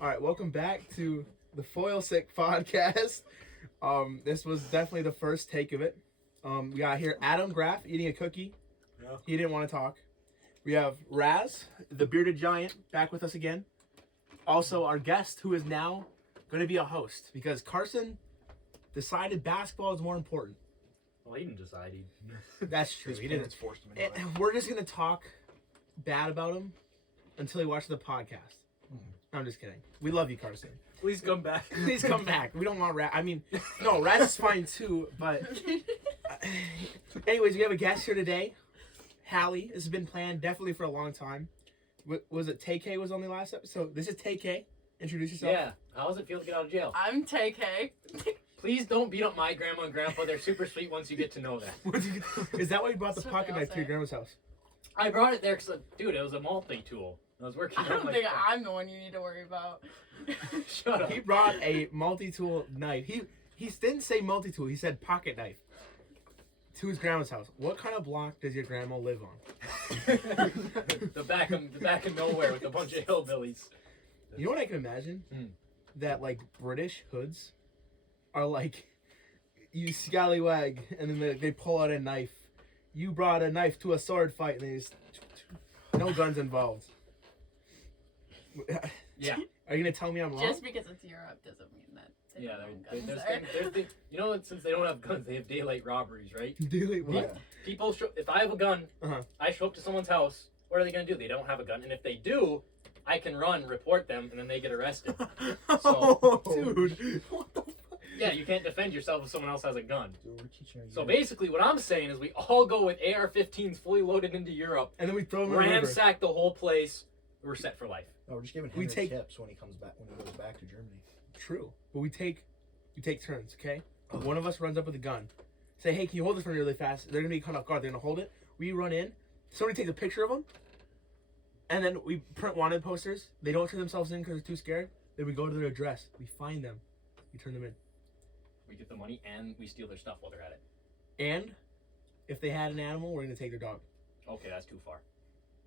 All right, welcome back to the Foil Sick podcast. This was definitely the first take of it. We got here Adam Graff eating a cookie. Yeah. He didn't want to talk. We have Raz, the bearded giant, back with us again. Also, our guest, who is now going to be a host because Carson decided basketball is more important. Well, he didn't decide. That's true. His He parents didn't. forced him into that. We're just going to talk bad about him until he watches the podcast. I'm just kidding. We love you, Carson. Please come back. Please come back. We don't want Raz. I mean, no, Raz is fine too, but... anyways, we have a guest here today. Halle. This has been planned definitely for a long time. Was it TK was on the last episode? This is TK. Introduce yourself. Yeah. How does it feel to get out of jail? I'm TK. Please don't beat up my grandma and grandpa. They're super sweet once you get to know them. Is that why you brought the That's what pocket they all knife to your say. grandma's house? I brought it there because, dude, it was a multi-tool. I was working I on don't my think car. I'm the one you need to worry about. Shut up. He brought a multi-tool knife. He didn't say multi-tool. He said pocket knife to his grandma's house. What kind of block does your grandma live on? the back of nowhere with a bunch of hillbillies. You know what I can imagine? That like British hoods are like, you scallywag, and then they pull out a knife. You brought a knife to a sword fight, and they just no guns involved. Yeah. Are you gonna tell me I'm wrong? Just because it's Europe doesn't mean that they Yeah, don't own there's guns there. you know, since they don't have guns, they have daylight robberies, right? Really? What? Yeah. People, if I have a gun, Uh-huh. I show up to someone's house. What are they gonna do? They don't have a gun, and if they do, I can run, report them, and then they get arrested. Oh, dude. What the fuck? Yeah, you can't defend yourself if someone else has a gun. Dude, we're teaching our So youth. basically, what I'm saying is we all go with AR-15s fully loaded into Europe, And then we throw them in the river. ransack the whole place. We're set for life. No, we're just giving We Henry take- tips when he comes back, when he goes back to Germany. True, but we take turns, okay? One of us runs up with a gun. Say, hey, can you hold this for me really fast? They're gonna be caught off guard. They're gonna hold it. We run in. Somebody takes a picture of them, and then we print wanted posters. They don't turn themselves in because they're too scared. Then we go to their address. We find them. We turn them in. We get the money and we steal their stuff while they're at it. And if they had an animal, we're gonna take their dog. Okay, that's too far.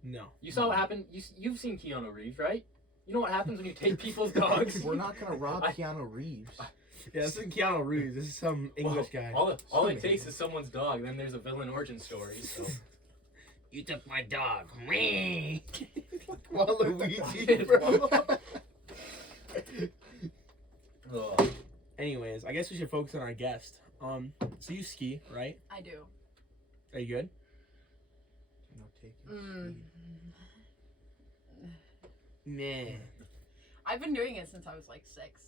No. You saw what happened? You've seen Keanu Reeves, right? You know what happens when you take people's dogs? We're not gonna rob I- Keanu Reeves. Yeah, this isn't Keanu Reeves. This is some English guy. All it takes is someone's dog. Then there's a villain origin story. So You took my dog. Waluigi, bro. Ugh. Anyways, I guess we should focus on our guest. So you ski, right? I do. Are you good? No taking. Mm. Nah. I've been doing it since I was like 6.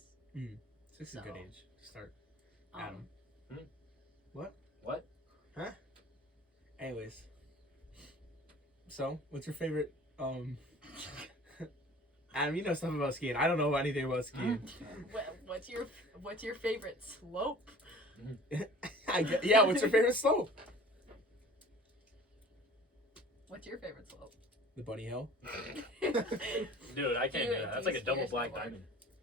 6 is a good So, age to start. Um, Adam. What? Anyways. So, what's your favorite, Adam, you know stuff about skiing. I don't know anything about skiing. what's your favorite slope? Yeah, what's your favorite slope? What's your favorite slope? The Bunny Hill. Dude, I can't do that. That's like a You double ski or black snowboard? diamond.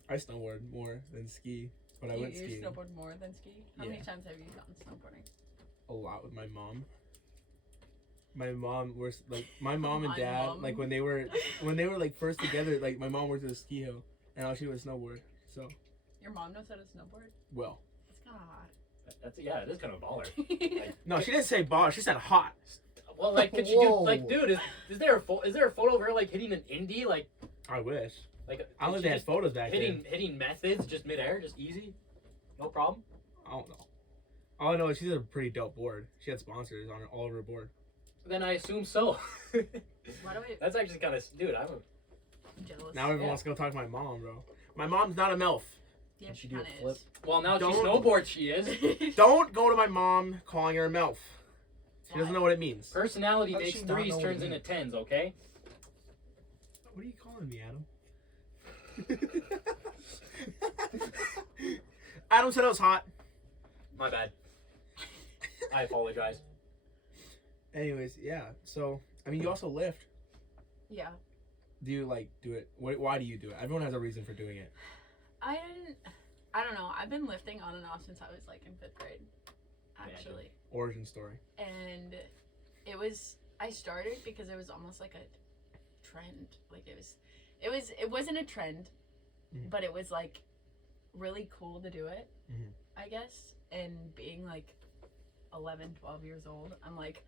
I snowboard more than ski, but I went You skiing snowboard more than ski? How many Yeah. times have you gone snowboarding? a lot with my mom. My mom was like my mom and My dad mom. like when they were like first together. Like my mom worked at a ski hill, and all she would snowboard. So Your mom knows how to snowboard? well, That's kind of hot. It is kind of a baller. no, she didn't say bar. She said hot. Well, like, could she do Whoa. like, dude? Is there a photo of her like hitting an indie like I wish. like? I don't think she they had just photos back then. hitting methods just midair, just easy, no problem. I don't know. All I know is she's a pretty dope board. She had sponsors on her, all over her board. Then I assume so. Why do I? That's actually kind of, dude. I'm jealous. Now everyone Yeah. wants to go talk to my mom, bro. My mom's not a MILF. Yeah, Can she she do a kind flip? Well, now Don't- she snowboards. She is. Don't go to my mom calling her a MILF. She doesn't know what it means. Personality How does makes she not threes, know what turns it into means? tens. Okay. What are you calling me, Adam? Adam said it was hot. My bad. I apologize. Anyways, yeah. So, I mean, you also lift. Yeah. Do you like do it? Why do you do it? Everyone has a reason for doing it. I don't know. I've been lifting on and off since I was like in 5th grade, actually. Origin story. And I started because it was almost like a trend. Like it wasn't a trend. but it was like really cool to do it, Mhm. I guess. And being like 11, 12 years old, I'm like,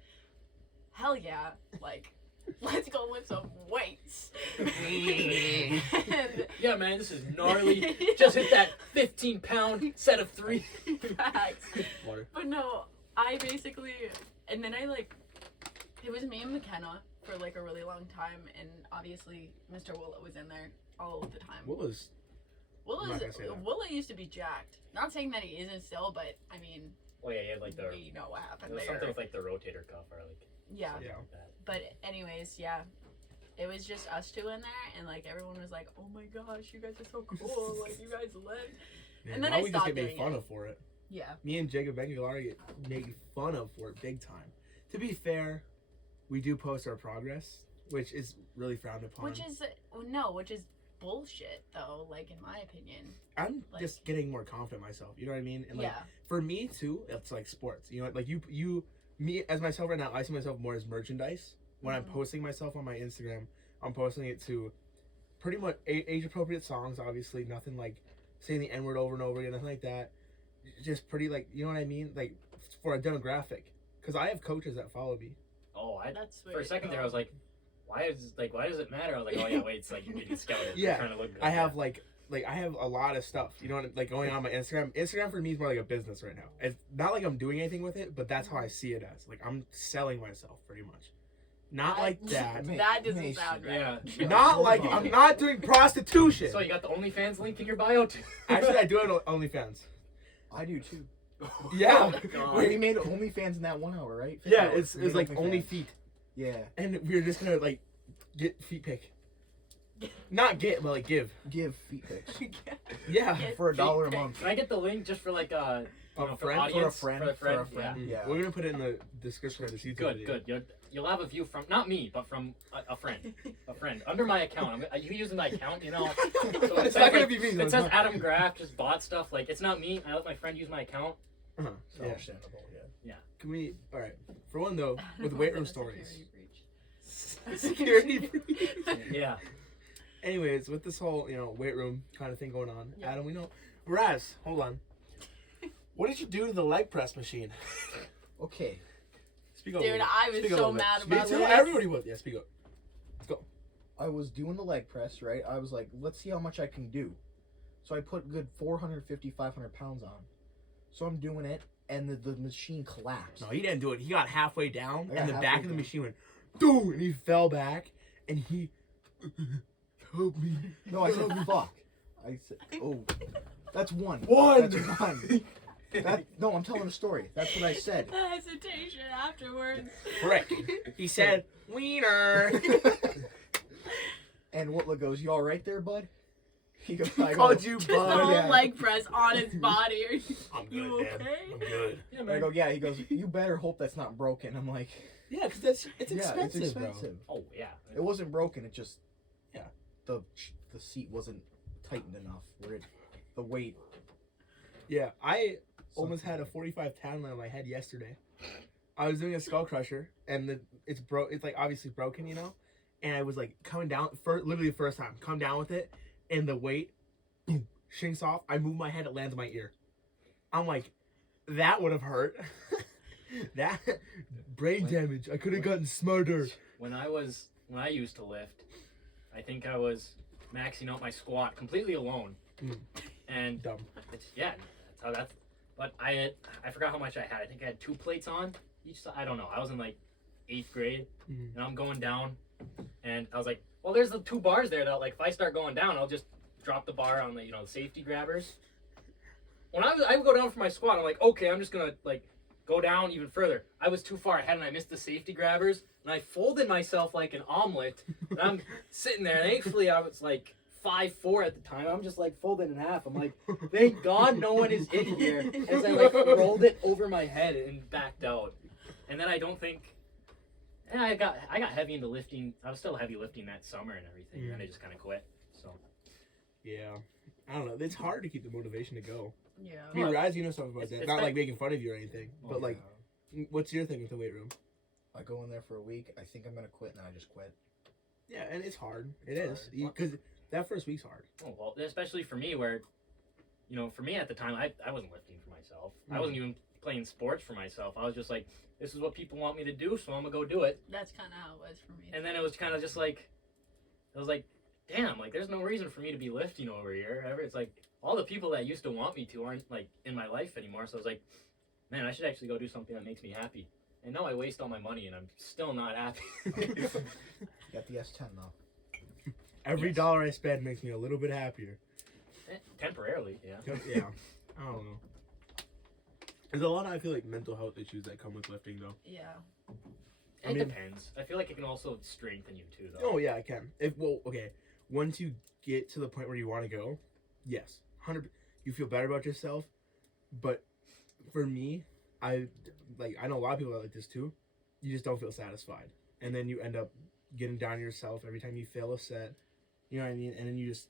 hell yeah, like, let's go lift some weights. And Yeah, man, this is gnarly. Just hit that 15-pound set of 3. facts. Water. But no, I basically, and then I like, it was me and McKenna for like a really long time, and obviously Mr. Willa was in there all of the time. What was? I'm not gonna say that. Willa used to be jacked. Not saying that he isn't still, but I mean, Oh yeah, you had like the. we know what It happened was there. something with like the rotator cuff or like. Yeah. something Yeah. like that. But anyways, yeah. It was just us two in there, and like everyone was like, "Oh my gosh, you guys are so cool! Like you guys lived." Yeah, And then now I we just stopped get made doing fun it. of for it. Yeah. Me and Jacob Bengalari get made fun of for it big time. To be fair, we do post our progress, which is really frowned upon. Which is bullshit though. Like in my opinion. I'm like- just getting more confident in myself. You know what I mean? And like Yeah. for me too, it's like sports. You know, like me as myself right now, I see myself more as merchandise. When I'm Mhm. posting myself on my Instagram, I'm posting it to pretty much age appropriate songs. Obviously, nothing like saying the N word over and over again, nothing like that. Just pretty like, you know what I mean? Like for a demographic, because I have coaches that follow me. Oh, That's sweet. for a second there I was like, why does it matter? I was like, oh yeah, wait, it's like you're getting scouted. Yeah, You're trying to look good. I have like I have a lot of stuff, you know, like going on my Instagram. Instagram for me is more like a business right now. It's not like I'm doing anything with it, but that's how I see it as. Like I'm selling myself pretty much. Not like that. That doesn't sound right. Yeah. Not like I'm not doing prostitution. So you got the OnlyFans link in your bio too. Actually, I do have OnlyFans. I do too. Yeah. Wait, we made OnlyFans in that 1 hour, right? Yeah, We it's made like OnlyFans. only feet, Yeah. and we were just gonna like get feet pic. Not get, but like give. Give feet pics Yeah. Get for $1 a feet month. Can I get the link just for like A for friend? audience? For a friend. For a For a friend. friend. Yeah. We're gonna put it in the description of this YouTube Good, video. good. You'll have a view from not me, but from a friend. A friend under my account. You using my account, you know. So It's not gonna be me. though, It it's says not- Adam Graff just bought stuff. Like it's not me. I let my friend use my account. Uh-huh. So Yeah. understandable, yeah. Can we? All right. For one though, with weight room That's a stories. security breach. Security. Yeah. Anyways, with this whole weight room kind of thing going on, Yeah. Adam, we know. Raz, hold on. What did you do to the leg press machine? Okay. Speak up. Dude, I was Speak up a so little bit. mad Speak about to this. everybody. Was yeah. Speak up. I was doing the leg press, right? I was like, let's see how much I can do. So I put good 450, 500 pounds on. So I'm doing it, and the machine collapsed. No, he didn't do it. He got halfway down, I got and the halfway back of the down. machine went, boom, and he fell back, and he help me. No, I said, fuck. I said, oh, that's one. One. That's one. No, I'm telling a story. That's what I said. The hesitation afterwards. Frick. He said, wiener. And Whitla goes, you all right there, bud? He goes, I Called go, you Just the bud. whole yeah. leg press on his body. Are I'm you good, Dad. okay? I'm good. Yeah, I go, yeah. He goes, you better hope that's not broken. I'm like, Yeah, because it's yeah, expensive, it's bro. expensive. Oh yeah. It wasn't broken. It just, Yeah. the seat wasn't tightened enough. Where the weight. Yeah, I almost something had a like- 45-pound on my head yesterday. I was doing a skull crusher, and it's like obviously broken, and I was like coming down literally the first time, come down with it, and the weight, boom, shinks off. I move my head, it lands on my ear. I'm like, that would have hurt. That brain damage. I could have gotten smarter. When I used to lift, I think I was maxing out my squat completely alone. Mm. And Dumb. that's how that's. But I forgot how much I had. I think I had 2 plates on each side. I don't know. I was in like 8th grade, Mhm. and I'm going down, and I was like, well, there's the 2 bars there that like if I start going down, I'll just drop the bar on the the safety grabbers. When I would go down for my squat, I'm like, okay, I'm just gonna like go down even further. I was too far ahead, and I missed the safety grabbers, and I folded myself like an omelet. And I'm sitting there, and thankfully I was like 5'4" at the time. I'm just like folded in half. I'm like, thank God no one is in here. As I like rolled it over my head and backed out. And then I don't think. And I got heavy into lifting. I was still heavy lifting that summer and everything. And I just kind of quit. So Yeah. I don't know. It's hard to keep the motivation to go. Yeah. I mean, Raz, you know stuff about that. it's Not not- like making fun of you or anything, but like, what's your thing with the weight room? I go in there for a week. I think I'm gonna quit, and then I just quit. Yeah, and it's hard. It It's is hard. because that first week's hard. Oh, well, especially for me, where, you know, for me at the time, I wasn't lifting for myself. I wasn't even playing sports for myself. I was just like, this is what people want me to do, so I'm gonna go do it. That's kind of how it was for me. And then it was kind of just like, I was like, damn, like there's no reason for me to be lifting over here ever. It's like all the people that used to want me to aren't like in my life anymore. So I was like, man, I should actually go do something that makes me happy. And now I waste all my money and I'm still not happy. Got the S10 though. Every dollar I spend makes me a little bit happier. Temporarily, yeah. Yeah, I don't know. There's a lot of, I feel like, mental health issues that come with lifting, though. Yeah. It depends. I feel like it can also strengthen you too, though. Oh yeah, it can. Okay. Once you get to the point where you want to go, yes, 100. You feel better about yourself, but for me, I know a lot of people that like this too. You just don't feel satisfied, and then you end up getting down on yourself every time you fail a set. You know what I mean? And then you just.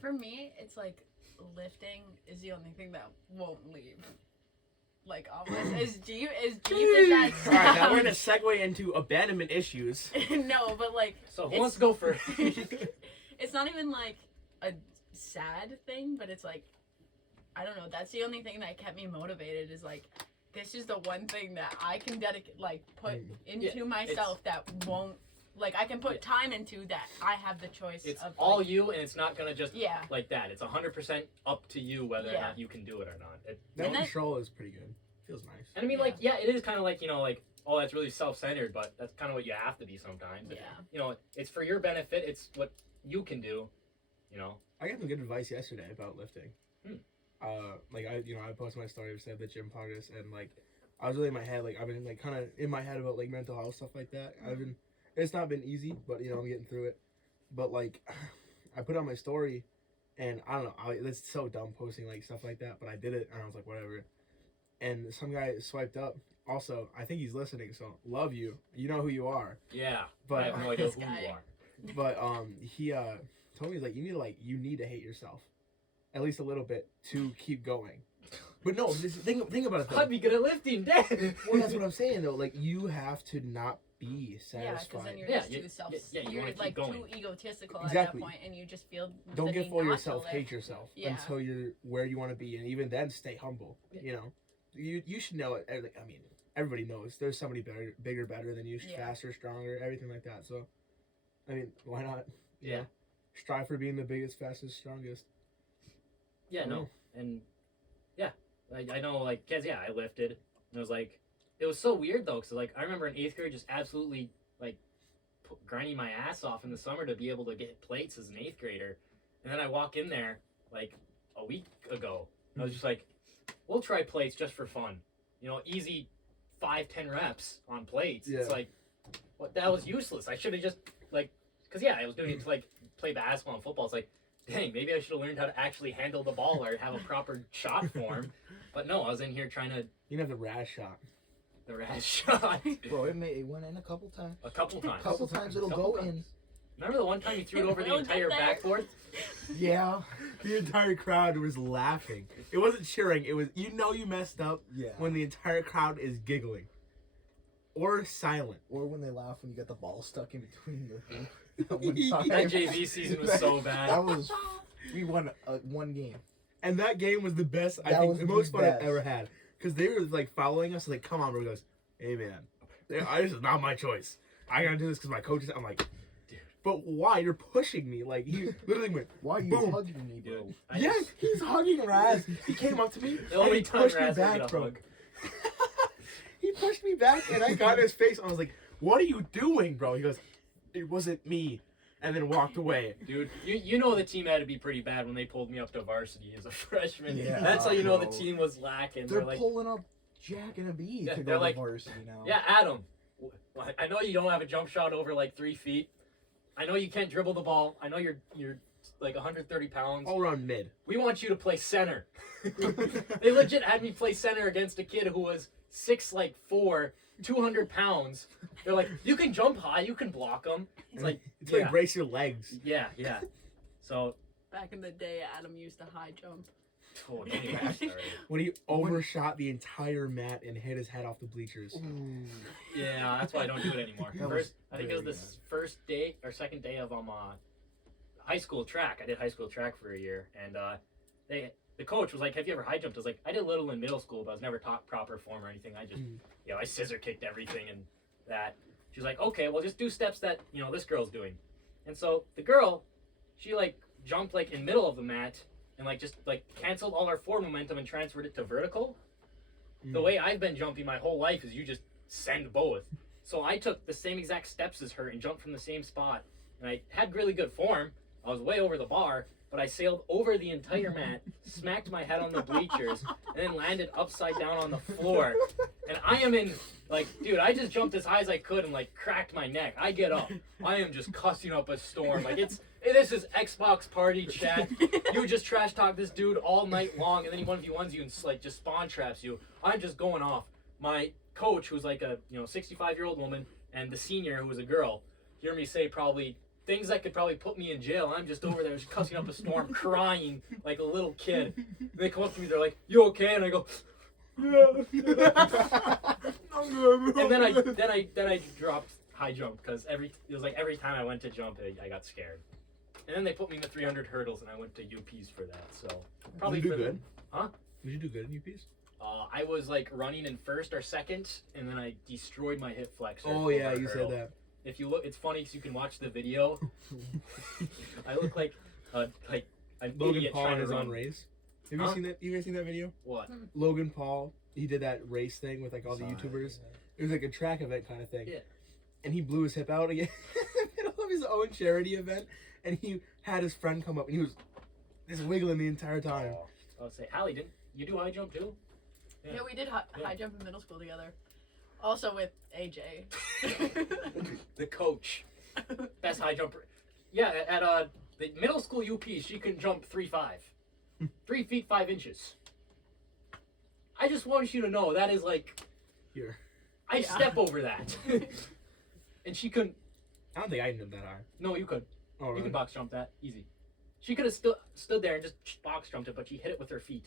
For me, it's like lifting is the only thing that won't leave. Like almost as deep as that sounds. Alright, now we're gonna segue into abandonment issues. No, but like. So who wants to go first? It's not even like a sad thing, but it's like, I don't know. That's the only thing that kept me motivated. Is like, this is the one thing that I can dedicate, like, put into myself that won't. Like, I can put time into that. I have the choice. It's of all like, you, and it's not gonna just like that. It's 100% up to you whether or not you can do it or not. That control is pretty good. Feels nice. And I mean, like, yeah, it is kind of like, you know, like, oh, that's really self-centered, but that's kind of what you have to be sometimes. Yeah. You know, it's for your benefit. It's what you can do. You know. I got some good advice yesterday about lifting. Like I posted my story, I said the gym progress, and like, I was really in my head, like I've been like kind of in my head about like mental health stuff like that. It's not been easy, but you know, I'm getting through it. But like, I put on my story, and I don't know, it's so dumb posting like stuff like that, but I did it, and I was like, whatever. And some guy swiped up. Also, I think he's listening, so love you. You know who you are. Yeah. But I have no idea who you are. But he told me, he's like, you need to hate yourself, at least a little bit, to keep going. But no, think about it though. I'd be good at lifting, Dad. Well, that's what I'm saying though. Like, you have to not be satisfied. Yeah, because then you're just too self. you you're keep like going. too egotistical Exactly. at that point, and you just feel. Don't get full of yourself. Live. Hate yourself Yeah. until you're where you want to be, and even then, stay humble. You know, you should know it. I mean, everybody knows there's somebody better, bigger, better than you, faster, stronger, everything like that. So, I mean, why not? You know, strive for being the biggest, fastest, strongest. Yeah, no, and yeah, I know, like, cause I lifted, and it was like, it was so weird though, cause like I remember in 8th grade just absolutely like grinding my ass off in the summer to be able to get plates as an 8th grader, and then I walk in there like a week ago, and I was just like, we'll try plates just for fun, you know, easy 5-10 reps on plates. Yeah. It's like, what, that was useless. I should have just like, cause I was doing it to like play basketball and football. It's like, dang, maybe I should have learned how to actually handle the ball or have a proper shot form. But no, I was in here trying to. You can have the Raz shot. The Raz shot. Bro, it went in a couple times. A couple times. Couple times it'll go in. Remember the one time you threw it over the entire backboard? Yeah. The entire crowd was laughing. It wasn't cheering. It was, you messed up when the entire crowd is giggling. Or silent. Or when they laugh when you get the ball stuck in between the... That JV season was so bad. We won one game. And that game was the best, I think, the most fun I've ever had. Because they were, like, following us, like, come on, bro. He goes, hey, man, this is not my choice. I gotta do this because my coach is... I'm like, dude, but why? You're pushing me. Like, he literally went, why are you boom. hugging me, bro? Yeah, he's hugging Raz. He came up to me, the and only he time pushed me Raz back, got a bro. hug. He pushed me back, and I got in his face, and I was like, what are you doing, bro? He goes, it wasn't me. And then walked away. Dude, you know the team had to be pretty bad when they pulled me up to varsity as a freshman. Yeah, that's how you know the team was lacking. They're like, pulling up Jack and a B to they're go like, to varsity now. Yeah, Adam, I know you don't have a jump shot over like 3 feet. I know you can't dribble the ball. I know you're like 130 pounds. All around mid. We want you to play center. They legit had me play center against a kid who was 6'4", 200 pounds. They're like, you can jump high, you can block them. It's like, brace your legs. Yeah. So Back in the day, Adam used to high jump. oh, don't even get me started. When he overshot the entire mat and hit his head off the bleachers. Ooh. Yeah, that's why I don't do it anymore. That was I think it was the very first day or second day of high school track. I did high school track for a year, and the coach was like, "Have you ever high jumped?" I was like, "I did a little in middle school, but I was never taught proper form or anything. I just, I scissor kicked everything and that." She's like, "Okay, well, just do steps that this girl's doing." And so the girl, she like jumped like in middle of the mat and like just like canceled all her forward momentum and transferred it to vertical. The way I've been jumping my whole life is you just send both. So I took the same exact steps as her and jumped from the same spot. And I had really good form. I was way over the bar, but I sailed over the entire mat, smacked my head on the bleachers, and then landed upside down on the floor. And I am in, like, dude, I just jumped as high as I could and, like, cracked my neck. I get up. I am just cussing up a storm. Like, this is Xbox party chat. You just trash talk this dude all night long, and then he 1v1s you and, like, just spawn traps you. I'm just going off. My coach, who's, like, a, 65-year-old woman, and the senior, who was a girl, hear me say probably things that could probably put me in jail. I'm just over there just cussing up a storm, crying like a little kid. And they come up to me, they're like, "You okay?" And I go, "Yeah." And then I dropped high jump because every time I went to jump, I got scared. And then they put me in the 300 hurdles, and I went to UPs for that. So probably Did you do good? Huh? Did you do good in UPs? I was like running in first or second, and then I destroyed my hip flexor. Oh yeah, over a you hurdle. said that. If you look, it's funny because you can watch the video. I look like an Logan idiot Paul trying in to his run. own race. Have you Huh? seen that? You guys seen that video? What? Logan Paul, he did that race thing with like all the YouTubers. It was like a track event kind of thing. Yeah. And he blew his hip out again in the middle of his own charity event, and he had his friend come up, and he was just wiggling the entire time. I would say, Halle, didn't you do high jump too? Yeah, we did high jump in middle school together. Also with AJ. The coach, best high jumper. Yeah, at the middle school UP, she can jump 3'5", 3 feet 5 inches. I just want you to know that is like, Here. I step over that, and she couldn't. I don't think I did that high. No, you could. Oh, You really? can box jump that easy. She could have stood there and just box jumped it, but she hit it with her feet.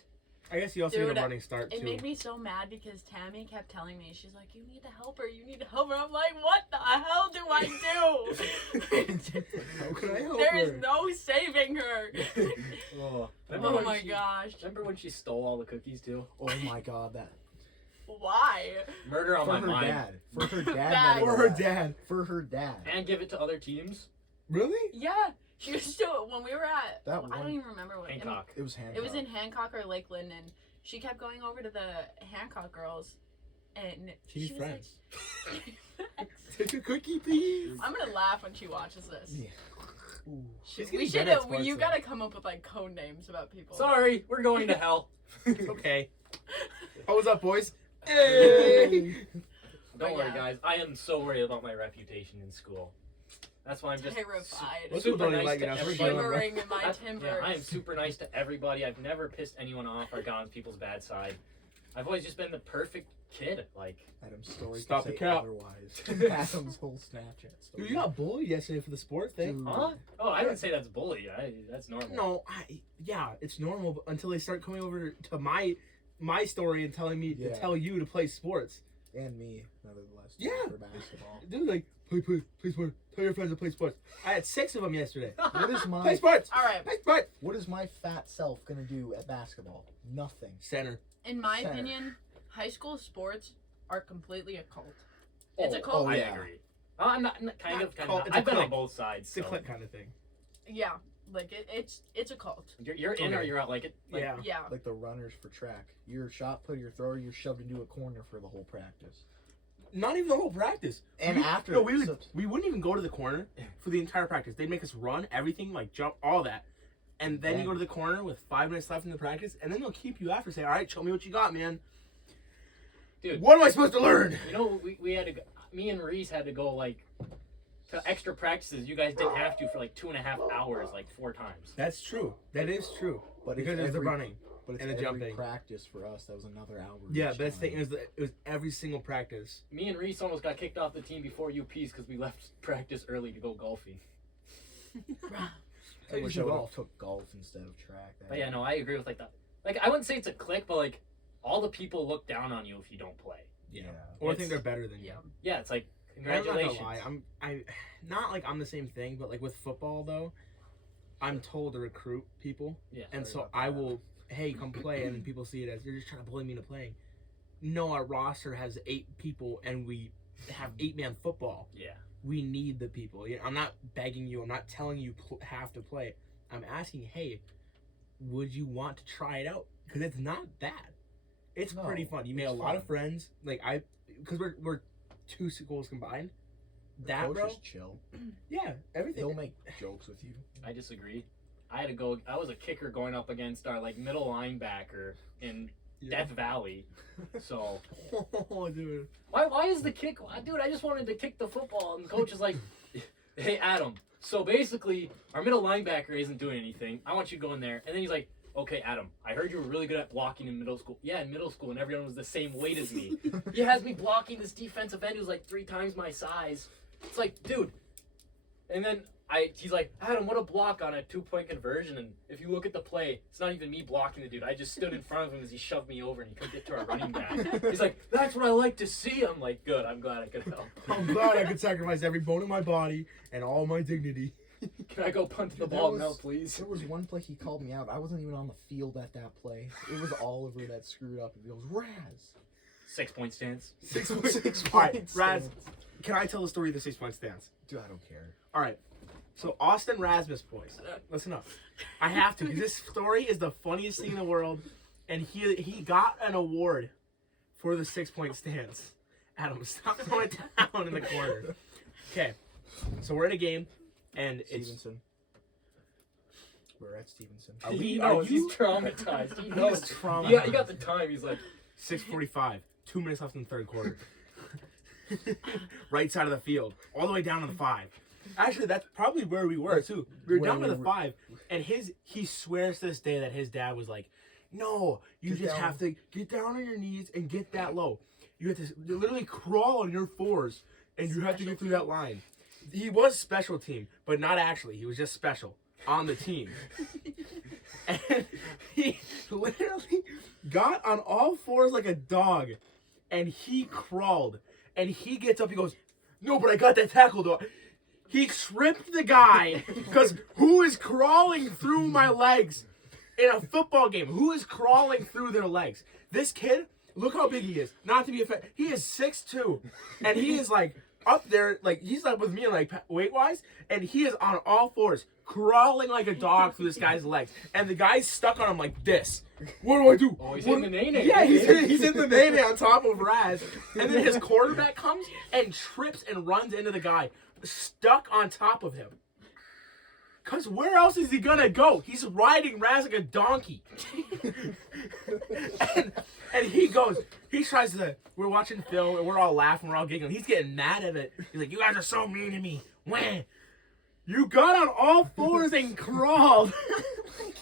I guess you also Dude, need a running start It too. made me so mad because Tammy kept telling me, she's like, "You need to help her, you need to help her." I'm like, what the hell do I do? How can I help There her? is no saving her. Oh Oh my gosh. Remember when she stole all the cookies too? Oh my god, that. Why? Murder on For my her mind. dad. For her dad. Bad. letting Or her her out. dad. For her dad. And give it to other teams. Really? Yeah. She was still, when we were at, That I one- don't even remember what. Hancock. It was Hancock. It was in Hancock or Lakeland, and she kept going over to the Hancock girls, and She needs was friends. like, Take a cookie, please. I'm gonna laugh when she watches this. Yeah. Ooh. She's We getting should. better at sports, You though. gotta come up with like code names about people. Sorry, we're going to hell. It's okay. Oh, what's up, boys? Hey! Don't But worry, yeah. guys. I am so worried about my reputation in school. That's why I'm just Terrified. Most super people don't nice like to it now, for everybody. sure. Shivering in my Yeah, timbers. I am super nice to everybody. I've never pissed anyone off or gone on people's bad side. I've always just been the perfect kid. Like, Adam's story. Stop could the say cap. Otherwise. Adam's whole Snapchat story. Dude, you got bullied yesterday for the sport thing. Dude. huh? Oh, I didn't say that's bully. That's normal. No, yeah, it's normal but until they start coming over to my story and telling me Yeah. to tell you to play sports. And me, nevertheless. Yeah. For basketball. Dude, like, play sports. Tell your friends to play sports. I had 6 of them yesterday. What is Play my sports. All right. Play sports. What is my fat self gonna do at basketball? Nothing. Center. In my Center. opinion, high school sports are completely a cult. It's a cult. Oh, I yeah. agree. I'm not kind of. cult, it's a I've been on clique. both sides. It's a So. click kind of thing. Yeah, like it's a cult. You're in or Okay. you're out. Like it. Like, Yeah. Yeah. Like the runners for track. You're a shot putter, you're thrower, you're shoved into a corner for the whole practice. Not even the whole practice. And we, after no, we so- wouldn't even go to the corner for the entire practice. They'd make us run everything, like jump, all that, and then you go to the corner with 5 minutes left in the practice, and then they'll keep you after, say, "All right, show me what you got, man." Dude. What am I supposed to learn? You know, we had to. Me and Reese had to go like to extra practices. You guys didn't have to for like 2.5 hours, like 4 times. That's true. That is true. but Because it's it's the every, running. but it's and the every jumping. practice for us. That was another hour. Yeah, each but that's the time. thing. It was every single practice. Me and Reese almost got kicked off the team before UPs because we left practice early to go golfing. I you wish should I would golf. have took golf instead of track. But yeah, no, I agree with like that. Like I wouldn't say it's a clique, but like all the people look down on you if you don't play. Yeah. Or It's- think they're better than you. Yeah. Yeah, it's like And I'm not congratulations. gonna lie. I not like I'm the same thing, but like with football though, I'm told to recruit people, Yeah. and Sorry so about I that. will, hey, come play, and then people see it as you're just trying to bully me into playing. No, our roster has 8 people, and we have 8-man football. Yeah. We need the people. I'm not begging you. I'm not telling you have to play. I'm asking, hey, would you want to try it out? Because it's not bad. It's No, pretty fun. You make it's a lot of fun. friends. Like because we're 2 schools combined. The That coach bro, is chill. yeah, everything. He'll make jokes with you. I disagree. I was a kicker going up against our like middle linebacker in Death Valley. So Oh, dude. why is the kick, dude? I just wanted to kick the football, and the coach is like, "Hey, Adam. So basically, our middle linebacker isn't doing anything. I want you to go in there." And then he's like, "Okay, Adam. I heard you were really good at blocking in middle school. Yeah, in middle school, and everyone was the same weight as me. He has me blocking this defensive end who's like 3 times my size. It's like, dude." And then he's like, "Adam, what a block on a 2-point conversion. And if you look at the play, it's not even me blocking the dude. I just stood in front of him as he shoved me over and he couldn't get to our running back." He's like, "That's what I like to see." I'm like, "Good. I'm glad I could help." I'm glad I could sacrifice every bone in my body and all my dignity. Can I go punt the Dude, ball that now, was- please? There was one play he called me out. I wasn't even on the field at that play. It was Oliver that screwed up. And he goes, Raz. 6-point stance. 6 6 All right, points. Raz, can I tell the story of the 6-point stance? Dude, I don't care. All right. So Austin Rasmus boys, listen up. I have to because this story is the funniest thing in the world, and he got an award for the 6-point stance. Adam, stop throwing it down in the corner. Okay, so we're in a game, and it's Stevenson. We're at Stevenson. Are He we- knows. are you- He's traumatized. He He's knows. traumatized. Yeah, he got the time. He's like, 6:45, 2 minutes left in the third quarter. Right side of the field, all the way down to the 5. Actually, that's probably where we were too. We were Where down to we the were- 5, and he swears to this day that his dad was like, "No, you Get just down. have to get down on your knees and get that low. You have to literally crawl on your 4s, and you have to get through that line." He was special team, but not actually. He was just special on the team. And he literally got on all 4s like a dog, and he crawled. And he gets up, he goes, "No, but I got that tackle, though." He tripped the guy, because who is crawling through my legs in a football game? Who is crawling through their legs? This kid, look how big he is. Not to be offended, he is 6'2", and he is like up there, like he's like with me like weight-wise, and he is on all 4s, crawling like a dog through this guy's legs, and the guy's stuck on him like this. What do I do? "Oh, he's What- in the nene." Yeah, he's in the nene on top of Raz, and then his quarterback comes and trips and runs into the guy, stuck on top of him. Cause where else is he gonna go? He's riding Raz like a donkey. and he tries to. We're watching film and we're all laughing, we're all giggling. He's getting mad at it. He's like, "You guys are so mean to me. When you got on all 4s and crawled." Like,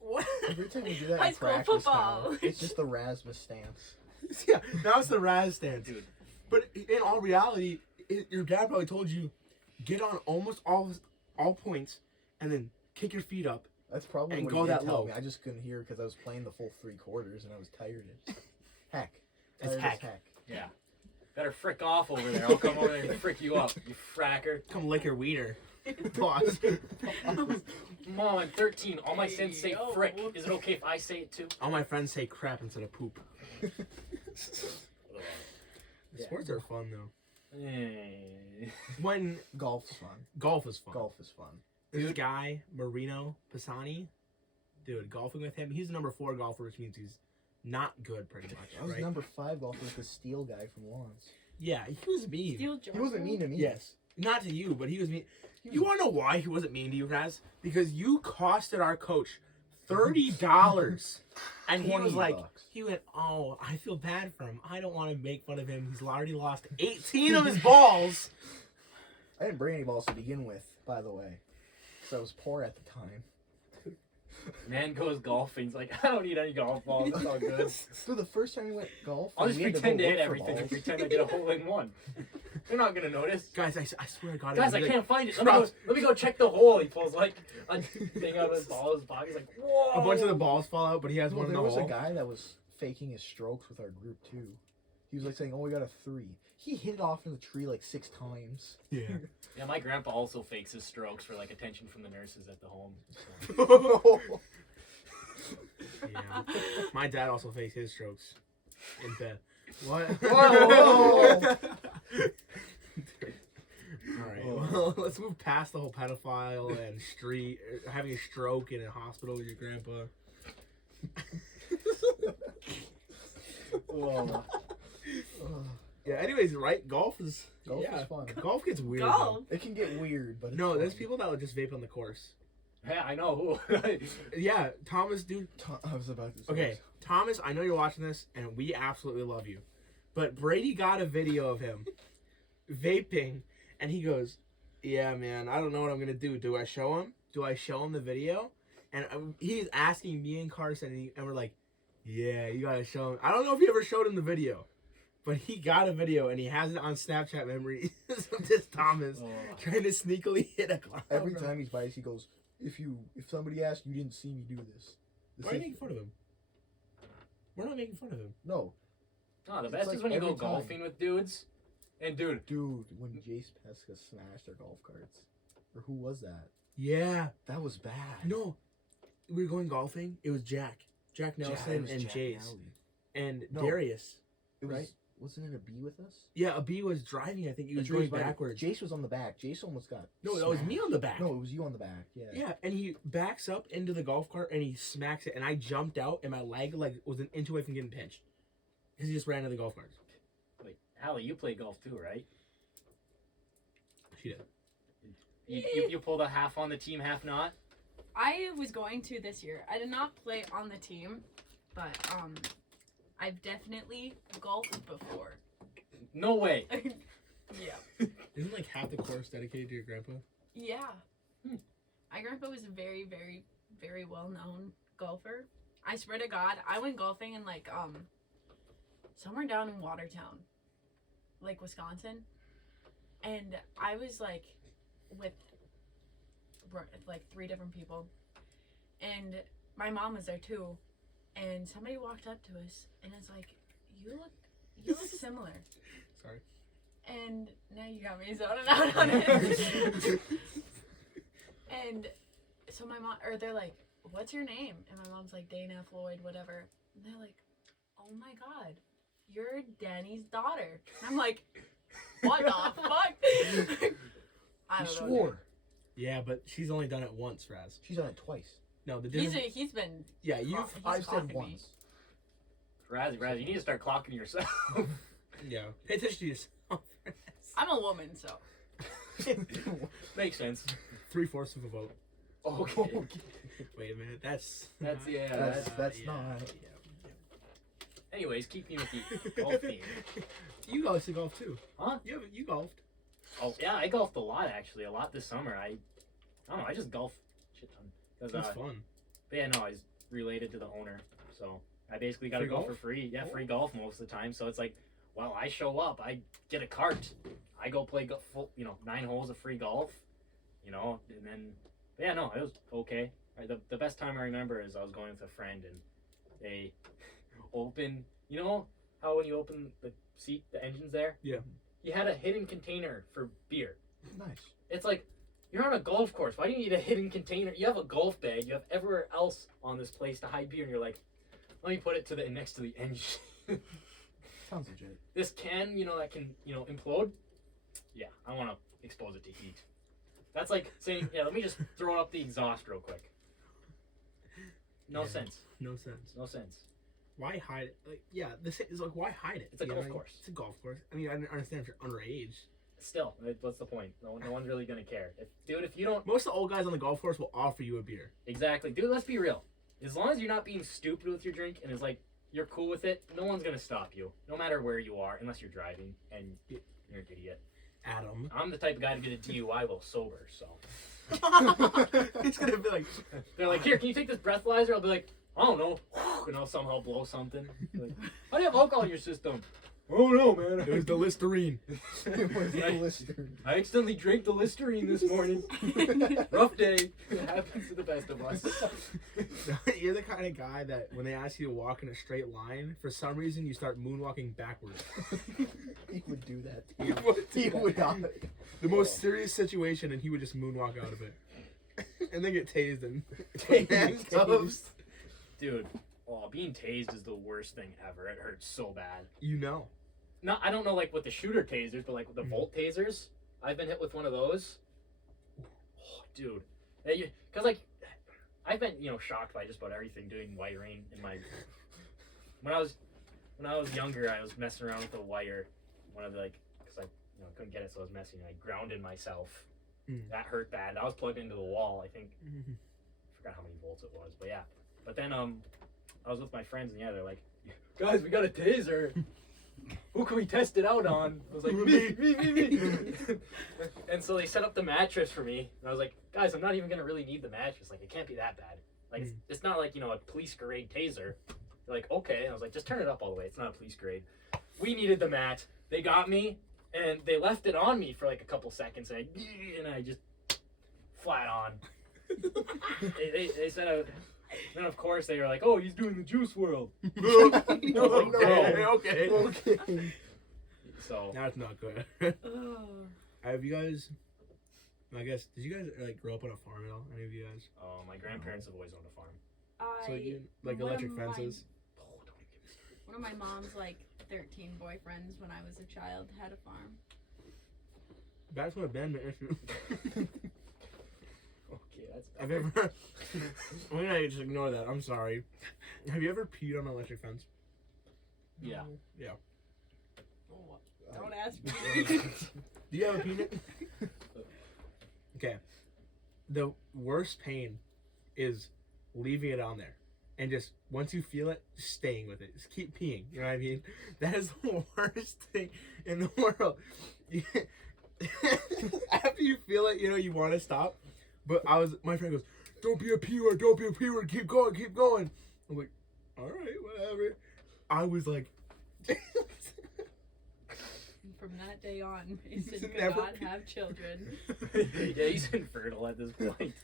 what? Every time you do that High in school practice football. now, it's just the Rasmus stance. Yeah, that was the Raz stance. Dude. But in all reality, your dad probably told you, get on almost all points, and then kick your feet up. That's probably And what go he did that tell low. me. I just couldn't hear because I was playing the full 3 quarters and I was tired as heck. It's Tired as heck. heck. Yeah. Better frick off over there. I'll come over there and frick you up, you fracker. Come lick your wiener. Boss. Mom, I'm 13. All my sins say Yo. frick. Is it okay if I say it too? All my friends say crap instead of poop. Sports are fun though. When Golf's fun. golf is fun. Golf is fun. There's a guy, Marino Pisani. Dude, golfing with him, he's the number 4 golfer, which means he's not good pretty much, I was right? number 5 golfer with the steel guy from Lawrence. Yeah, he was mean. Steel He wasn't mean to me. Yes. Not to you, but he was mean. You want to know why he wasn't mean to you, Raz? Because you costed our coach $30. And he was like, $20. he went, "Oh, I feel bad for him. I don't want to make fun of him. He's already lost 18 of his balls." I didn't bring any balls to begin with, by the way. So I was poor at the time. Man goes golfing. He's like, "I don't need any golf balls. It's all good. So the first time we went golf, I'll just we had to pretend go to look hit for everything and balls. pretend I get a hole in one." They're not gonna notice. Guys, I swear to God. Guys, I like, can't find it. Let me go check the hole. He pulls like a thing out of his ball in his pocket. He's like, "Whoa!" a bunch of the balls fall out, but he has Well, one in there the was a hole. guy that was faking his strokes with our group too. He was like saying, "Oh, we got a 3." He hit it off in the tree like 6 times. Yeah. Yeah, my grandpa also fakes his strokes for like attention from the nurses at the home. So. Yeah. My dad also fakes his strokes in bed. What? Whoa. Alright, well, let's move past the whole pedophile and street, having a stroke in a hospital with your grandpa. Whoa. Yeah, anyways, right? Golf is Golf is fun. Golf gets weird. Golf. It can get weird, but it's No, there's fun. people that would just vape on the course. Yeah, I know who. Yeah, Thomas, dude. I was about to say. Okay, Thomas, I know you're watching this, and we absolutely love you. But Brady got a video of him vaping, and he goes, "Yeah, man, I don't know what I'm gonna do. Do I show him? Do I show him the video?" And he's asking me and Carson, and we're like, "Yeah, you gotta show him." I don't know if he ever showed him the video, but he got a video, and he has it on Snapchat memories of this Thomas trying to sneakily hit a cloud. Every time he's by us, he goes, if somebody asks, you didn't see me do this. Why are you making fun of him? We're not making fun of him. No. No, the It's best like is when you go every time. golfing with dudes. And dude, When Jace Pesca smashed our golf carts. Or who was that? Yeah. That was bad. No. We were going golfing. It was Jack Nelson, and Jack Jace. Nally. And No. Darius. It was, Right? Wasn't it a B with us? Yeah, a B was driving, I think. He was Jace going was- backwards. Jace was on the back. Jace almost got No, that was me smashed. on the back. No, it was you on the back. Yeah. Yeah, and he backs up into the golf cart and he smacks it, and I jumped out, and my leg was an inch away from getting pinched because he just ran into the golf cart. wait, Halle, you play golf too, right? She did. You pulled a half on the team, half not. I was going to this year. I did not play on the team, but I've definitely golfed before. No way. Yeah. Isn't like half the course dedicated to your grandpa? Yeah. My grandpa was a very, very, very well known golfer. I swear to God, I went golfing in like somewhere down in Watertown, like Wisconsin, and I was like with like 3 different people, and my mom was there too, and somebody walked up to us and it's like, you look similar. Sorry. And now you got me zoning out on it. And so my mom, or they're like, "What's your name?" And my mom's like, "Dana Floyd, whatever." And they're like, "Oh my God, you're Danny's daughter." And I'm like, "What the fuck?" I He don't know. swore. Yeah, but she's only done it once, Raz. She's done it twice. No, the He's difference. been. Yeah, you've. He's I've clocking said me. once. Razzie, you need to start clocking yourself. Yeah, pay attention to yourself. I'm a woman, so. Makes sense. 3/4 of a vote. Okay. Wait a minute, that's That's yeah. That's yeah, not. yeah. Anyways, keep me with the golf theme. You guys to golf too. Huh? You golfed. Oh yeah, I golfed a lot actually. A lot this summer. I don't know. I just golf shit ton. That's Cause, fun. but yeah, no, I was related to the owner, so I basically got to Free go golf? for free. Yeah, Oh. free golf most of the time. So it's like, well, I show up, I get a cart, I go play full, 9 holes of free golf, and then but yeah, no, it was okay. The best time I remember is I was going with a friend and they open. You know how when you open the seat, the engine's there. Yeah. He had a hidden container for beer. Nice. It's like, you're on a golf course. Why do you need a hidden container? You have a golf bag. You have everywhere else on this place to hide beer, and you're like, let me put it next to the engine. Sounds legit. This can, that can, implode. Yeah, I want to expose it to heat. That's like saying, yeah, let me just throw it up the exhaust real quick. No Yeah. sense. No sense. No sense. Why hide it? Like, yeah, this is like, why hide it? It's a You know, golf like, course. It's a golf course. I mean, I understand if you're underage. Still, what's the point? No one's really gonna care. If you don't Most of the old guys on the golf course will offer you a beer. exactly, dude, let's be real. As long as you're not being stupid with your drink and it's like you're cool with it, no one's gonna stop you, no matter where you are, unless you're driving and you're an idiot. Adam. I'm the type of guy to get a DUI while sober, so It's gonna be like, they're like, here, can you take this breathalyzer? I'll be like, I don't know, and I'll somehow blow something. Like, how do you have alcohol in your system? Oh no, man. It was the Listerine. It was the Listerine. I accidentally drank the Listerine this morning. Rough day. It happens to the best of us. You're the kind of guy that when they ask you to walk in a straight line, for some reason you start moonwalking backwards. He would do that. He would not. The most serious situation, and he would just moonwalk out of it. And then get tased and Tased. Dude, being tased is the worst thing ever. It hurts so bad. You know. No, I don't know like with the shooter tasers, but like with the volt tasers, I've been hit with one of those. Oh, dude, because like I've been shocked by just about everything doing wiring in my. When I was younger, I was messing around with a wire, one of the because I couldn't get it, so I was messing. I grounded myself. That hurt bad. I was plugged into the wall. I think. I forgot how many volts it was, but yeah. But then I was with my friends, and yeah, they're like, guys, we got a taser. Who can we test it out on? I was like, me. And so they set up the mattress for me, and I was like, guys, I'm not even gonna really need the mattress. Like, it can't be that bad. Like, it's not like a police grade taser. They're like, okay. And I was like, just turn it up all the way. It's not a police grade. We needed the mat. They got me, and they left it on me for like a couple seconds, and I just flat on. They said. Then of course they were like, "Oh, he's doing the Juice World." Okay. So that's not good. Have you guys? I guess did you guys like grow up on a farm at all? Any of you guys? Oh, my grandparents have always owned a farm. So you like electric fences? One of my mom's 13 boyfriends when I was a child had a farm. That's what Ben issue. Okay, that's. Have you ever? I'm gonna just ignore that. I'm sorry. Have you ever peed on an electric fence? Yeah. Yeah. Don't ask me. Do you ever pee in it? Okay. The worst pain is leaving it on there, and just once you feel it, staying with it. Just keep peeing. You know what I mean? That is the worst thing in the world. After you feel it, you want to stop. But my friend goes, "Don't be a P-word, don't be a P-word, keep going, keep going." I'm like, all right, whatever. I was like, From that day on, he said, "Could never not have children." Yeah, he's infertile at this point.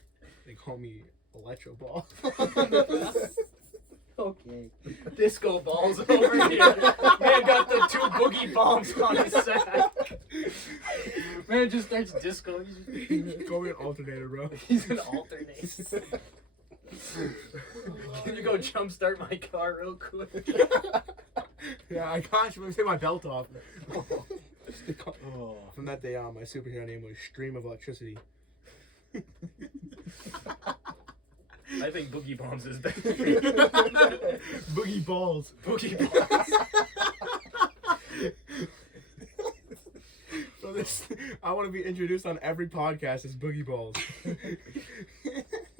They call me Electro Ball. Okay. Disco balls over here. Man got the 2 boogie bombs on his sack. Man just starts disco. Call me an alternator, bro. He's an alternator. Can you go jumpstart my car real quick? Yeah, I can't. Let me take my belt off. From that day on, my superhero name was Stream of Electricity. I think Boogie Bombs is better. Boogie Balls. Boogie Bombs. So I want to be introduced on every podcast as Boogie Balls.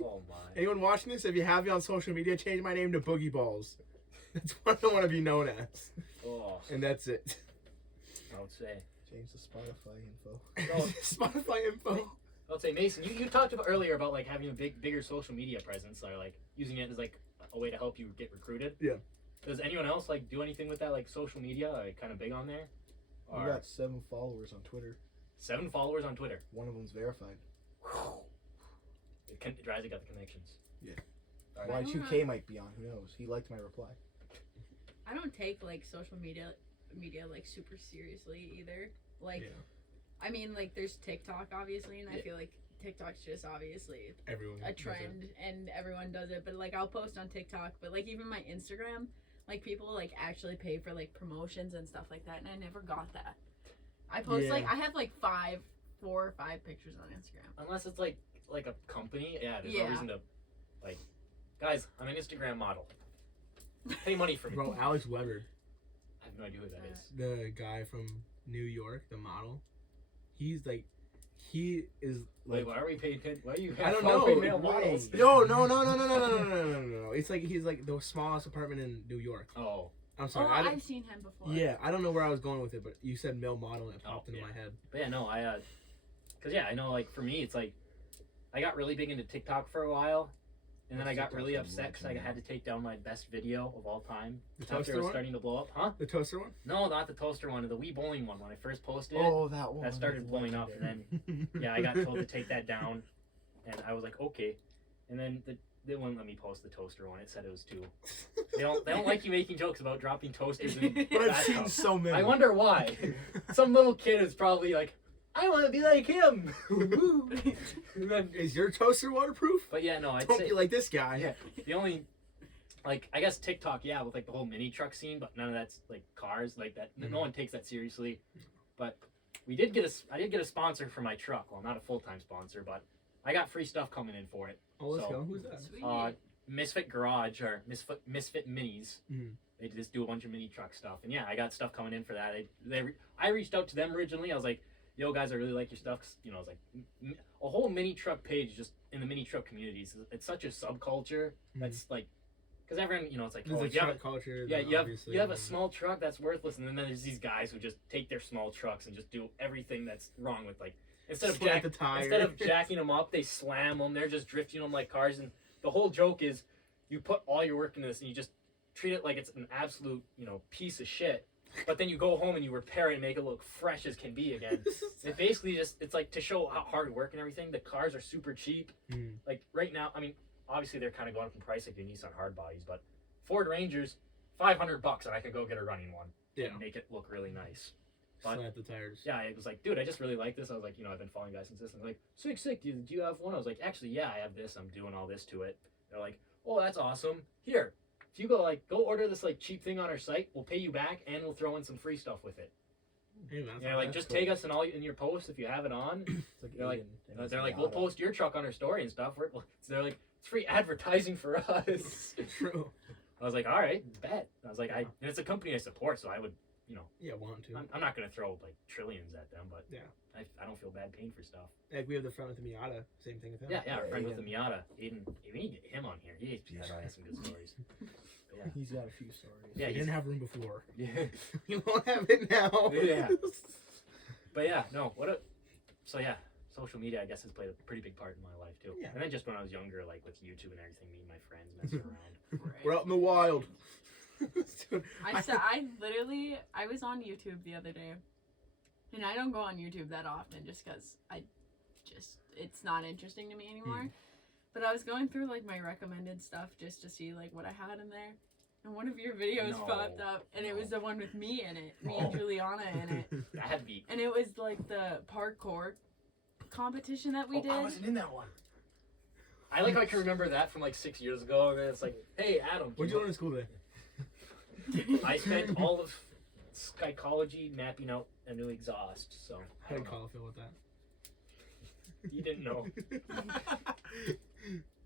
Oh my. Anyone watching this, if you have me on social media, change my name to Boogie Balls. That's what I want to be known as. Oh. And that's it. I would say. Change the Spotify info. Spotify info. I would say, Mason, you talked about earlier about having a bigger social media presence, or using it as a way to help you get recruited. Yeah. Does anyone else do anything with that, social media, kind of big on there? We got 7 followers on Twitter. 7 followers on Twitter. One of them's verified. Dryzy got the connections. Yeah. Right. Y2K might be on. Who knows? He liked my reply. I don't take social media super seriously either. I mean, there's TikTok obviously, and I feel like TikTok's just obviously everyone a trend and everyone does it. But I'll post on TikTok, but even my Instagram, people actually pay for promotions and stuff like that, and I never got that. I post I have 4 or 5 pictures on Instagram. Unless it's like a company, there's no reason to guys, I'm an Instagram model. Pay money for me. Bro, Alex Weber. I have no idea who that is. The guy from New York, the model. He is Wait, why are we paying attention? Why are you? I don't know. Male models? No. It's he's the smallest apartment in New York. Oh. I'm sorry. I've seen him before. Yeah, I don't know where I was going with it, but you said male model and it popped into my head. But yeah, no, cause I know for me it's I got really big into TikTok for a while, And then I got really upset because I had to take down my best video of all time. The After toaster it was one? starting to blow up. Huh? The toaster one? No, not the toaster one. The Wii bowling one. When I first posted it, Oh, that one. that started blowing up. And then, yeah, I got told to take that down. And I was like, okay. And then they wouldn't let me post the toaster one. It said it was too. They don't like you making jokes about dropping toasters. And But I've that seen stuff. so many. I wonder why. Some little kid is probably like, I want to be like him. And then- Is your toaster waterproof? but yeah, no, I'd Don't say be like this guy. yeah. The only, like, I guess TikTok, yeah, with like the whole mini truck scene, but none of that's like cars like that. No one takes that seriously. But I did get a sponsor for my truck. Well, not a full-time sponsor, but I got free stuff coming in for it. Oh, let's So, go. Who's that? Sweet. Misfit Garage or Misfit Minis. Mhm. They just do a bunch of mini truck stuff, and yeah, I got stuff coming in for that. I reached out to them originally. I was like, "Yo, guys, I really like your stuff." 'Cause, you know, it's like a whole mini truck page just in the mini truck communities. It's such a subculture that's like, because everyone, you know, it's like, There's oh, a you have truck culture. yeah, then you obviously, have a small truck that's worthless, and then there's these guys who just take their small trucks and just do everything that's wrong with like instead of Slant the tire. instead of jacking them up, they slam them. They're just drifting them like cars, and the whole joke is you put all your work into this and you just treat it like it's an absolute, you know, piece of shit. But then you go home and you repair it and make it look fresh as can be again. It basically just, it's like to show how hard work and everything. The cars are super cheap. Mm. Like right now, I mean, obviously they're kind of going up in price like your Nissan hard bodies, but Ford Rangers, $500 and I could go get a running one. Yeah. And make it look really nice. But Slant the tires. yeah, I was like, dude, I just really like this. I was like, you know, I've been following guys since this. And they're like, sick. Do you have one? I was like, actually, yeah, I have this. I'm doing all this to it. They're like, oh, that's awesome. Here, if you go order this like cheap thing on our site, we'll pay you back and we'll throw in some free stuff with it. Hey, man, Yeah, like just take us in your post if you have it on. They're like, we'll post your truck on our story and stuff. They're like, it's free advertising for us. True. I was like, all right, bet. I was like, and it's a company I support, so I would, you know, Yeah, want to. I'm not gonna throw like trillions at them, but Yeah. I don't feel bad paying for stuff. Like we have the friend with the Miata. Same thing with him. Yeah, our friend with the Aiden. Miata, Aiden. We need to get him on here. He has some good stories. But yeah. He's got a few stories. Yeah, We he's- didn't have room before. Yeah. You won't have it now. Yeah. But yeah, no. So yeah, social media I guess has played a pretty big part in my life too. Yeah. And then just when I was younger, like with YouTube and everything, me and my friends messing around. We're out in the wild. Dude, I was on YouTube the other day, and I don't go on YouTube that often just because it's not interesting to me anymore. But I was going through like my recommended stuff just to see like what I had in there, and one of your videos No. popped up, and it was the one with me in it, me Oh. and Juliana in it, That had to be. and it was like the parkour competition that we did. I wasn't in that one. I like how I can remember that from like 6 years ago, and then it's like, hey Adam, What'd you learn in school today? I spent all of psychology mapping out a new exhaust, so How did Kyle feel with that? you didn't know.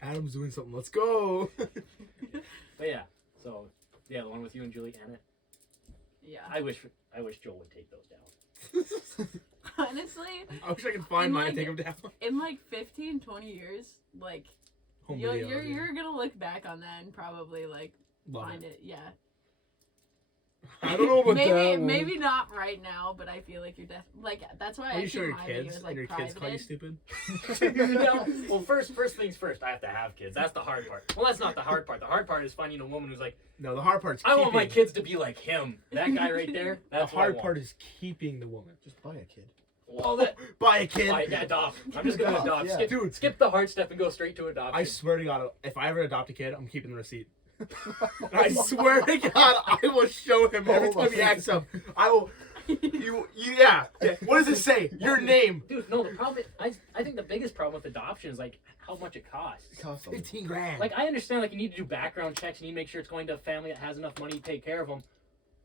Adam's doing something. Let's go. But yeah, so yeah, the one with you and Julie in it. Yeah. I wish Joel would take those down. Honestly, I wish I could find And, mine like, and take them down. in like 15, 20 years, like Home you're video, dude. you're gonna look back on that and probably like Love find it. it. Yeah. I don't know about that one. Maybe not right now, but I feel like you're like that's why Are I you sure keep your my kids videos like and your kids call you private. stupid? No, well, first things first. I have to have kids. That's the hard part. Well, that's not the hard part. The hard part is finding a woman who's like, No, the hard part's I keeping. want my kids to be like him. That guy right there. The That's what I hard want. part is keeping the woman. Just buy a kid. Well, that Buy a kid. yeah, adopt. I'm just gonna Adopt, adopt. yeah. Dude. Skip the hard step and go straight to adoption. I swear to God, if I ever adopt a kid, I'm keeping the receipt. I swear to God, I will show him every time he acts up. I will. Yeah. What does it say? Your name. Dude, no. The problem. I think the biggest problem with adoption is like how much it costs. It costs a 15 grand. Like I understand, like you need to do background checks. You need to make sure it's going to a family that has enough money to take care of them.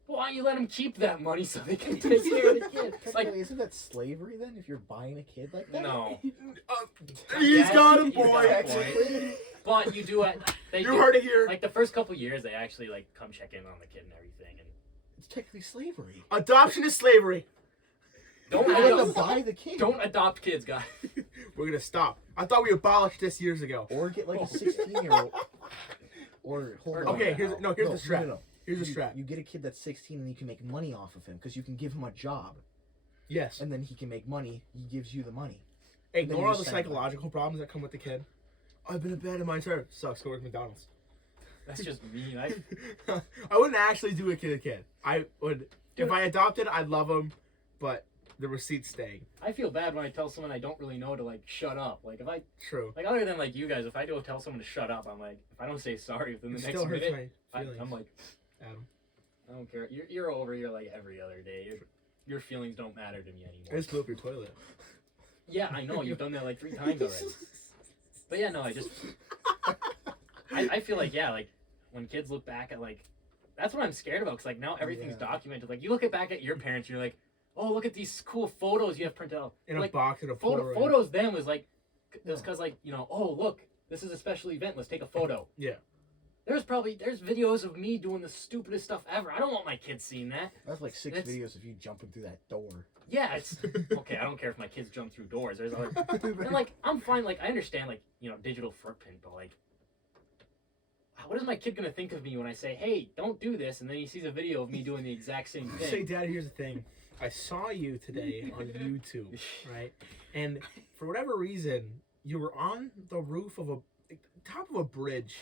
Well, why don't you let them keep that money so they can take care of the kid? Like, Technically, isn't that slavery then? If you're buying a kid like that? no. He's Yes, got a he's got boy. a point. But you do it. You're hard to hear. Like the first couple years, they actually like come check in on the kid and everything. And It's technically slavery. Adoption is slavery. don't You have to adopt, buy the kid. don't adopt kids, guys. We're gonna stop. I thought we abolished this years ago. Or get like a 16-year-old. Or hold on. Okay, here's the strap. No. Here's the You- strap. You get a kid that's 16 and you can make money off of him because you can give him a job Yes. and then he can make money. He gives you the money. Ignore you all the just send him. psychological problems that come with the kid. I've been abandoned my entire sucks. Go work at McDonald's. That's just mean. I wouldn't actually do a kid. I would if I adopted. I'd love him, but the receipt's staying. I feel bad when I tell someone I don't really know to like shut up. Like if I True. like other than like you guys, if I do tell someone to shut up, I'm like if I don't say sorry within the It next still hurts minute, my feelings. I'm like Adam. I don't care. You're over here like every other day. Your feelings don't matter to me I anymore. just blew up your toilet. Yeah, I know you've done that like 3 times already. But yeah, no, I feel like yeah, like when kids look back at like that's what I'm scared about because like now everything's documented. Like you look back at your parents, you're like, oh look at these cool photos you have printed out In like, a box in a photos. Then was like it's because like oh look this is a special event. Let's take a photo. Yeah. There's videos of me doing the stupidest stuff ever. I don't want my kids seeing that. That's like 6 videos of you jumping through that door. Yeah, it's okay. I don't care if my kids jump through doors. There's other, and like I'm fine. Like I understand, like digital footprint, but like, what is my kid gonna think of me when I say, "Hey, don't do this," and then he sees a video of me doing the exact same thing? Say, Dad, here's the thing. I saw you today on YouTube, right? And for whatever reason, you were on the roof of top of a bridge,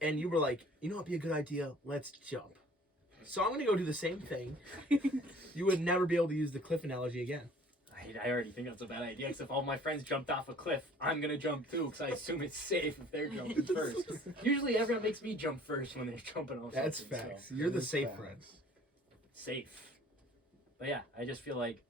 and you were like, it'd be a good idea. Let's jump. So I'm gonna go do the same thing. You would never be able to use the cliff analogy again. I already think that's a bad idea. Because if all my friends jumped off a cliff, I'm gonna jump too. Because I assume it's safe if they're jumping first. Usually, everyone makes me jump first when they're jumping off. That's something, facts. So. You're the safe friend. Safe. But yeah, I just feel like,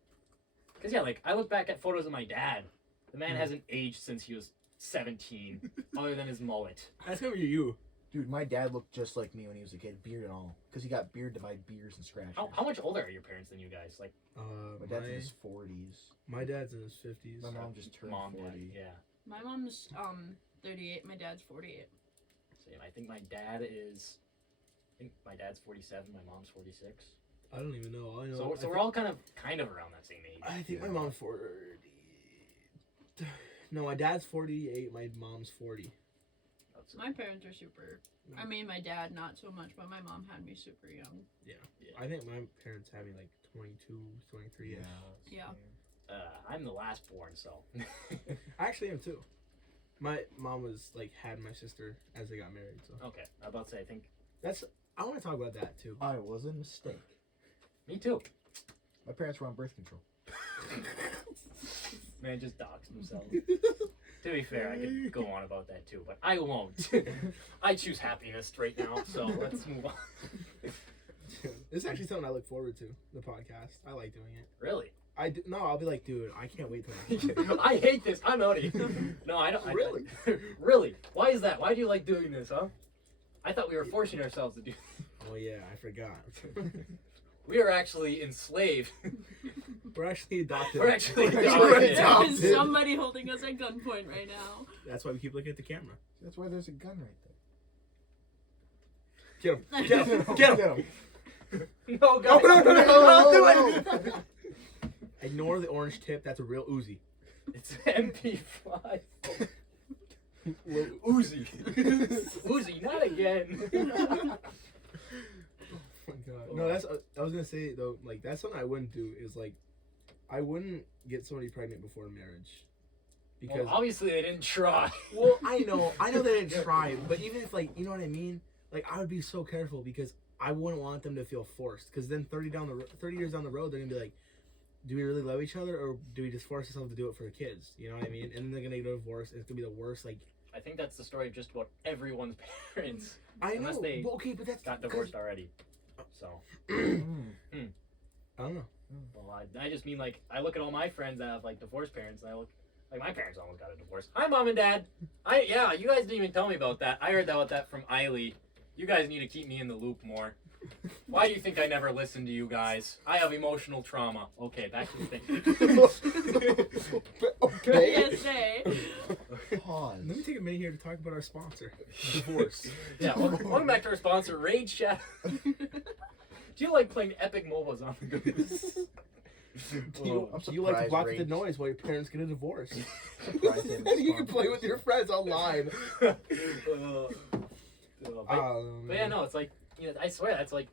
because yeah, like I look back at photos of my dad. The man hasn't aged since he was 17, other than his mullet. That's gonna be you. Dude, my dad looked just like me when he was a kid, beard and all. Because he got beard to my beers and scratches. How much older are your parents than you guys? Like My dad's in his 40s. My dad's in his 50s. My mom just turned 40. Dad, yeah. My mom's 38. My dad's 48. Same. I think my dad's 47. My mom's 46. I don't even know. I know. So we're all kind of around that same age. I think my mom's 40. No, my dad's 48. My mom's 40. My parents are super. I mean, my dad not so much, but my mom had me super young. Yeah. I think my parents had me like 22, 23. Yeah. I'm the last born, so. I actually am too. My mom was like had my sister as they got married. So. Okay, I was about to say I think. I want to talk about that too. I was a mistake. Me too. My parents were on birth control. Man, just doxed himself. To be fair, I could go on about that too, but I won't. I choose happiness right now, so let's move on. This is actually something I look forward to, the podcast. I like doing it. Really? I'll be like, dude, I can't wait till I hate this. I'm out of here. No, I don't. Really? Really? Why is that? Why do you like doing this, huh? I thought we were forcing ourselves to do. Oh yeah, I forgot. We are actually enslaved. We're actually adopted. We're actually adopted. There's somebody holding us at gunpoint right now. That's why we keep looking at the camera. That's why there's a gun right Get him! Get him! Get him! No, guys. No, do it! Ignore the orange tip. That's a real Uzi. It's MP5. Uzi. Uzi, not again. Oh my god. No, that's. I was gonna say though, like that's something I wouldn't do. Is like, I wouldn't get somebody pregnant before marriage, because Well, obviously they didn't try. Well, I know they didn't try, but even if like, you know what I mean? Like, I would be so careful because I wouldn't want them to feel forced. Because then 30 years down the road, they're gonna be like, do we really love each other, or do we just force ourselves to do it for the kids? You know what I mean? And then they're gonna get divorced. It's gonna be the worst. Like, I think that's the story of just about everyone's parents. I Unless know. they But okay, but that's got divorced already. So. there. I don't know. Well, I just mean like I look at all my friends that have like divorced parents, and I look like my parents almost got a divorce. Hi, Mom and Dad. Yeah, you guys didn't even tell me about that. I heard about that from Eiley. You guys need to keep me in the loop more. Why do you think I never listened to you guys? I have emotional trauma. Okay, back to the thing. Okay. PSA. Pause. Let me take a minute here to talk about our sponsor, divorce. Yeah, welcome back to our sponsor, Raid Shadow. Do you like playing epic MOBAs on the go? You like to surprised block Rage- the noise while your parents get a divorce. Surprised they And you can play with your friends online. But yeah, no, it's like, I swear that's like.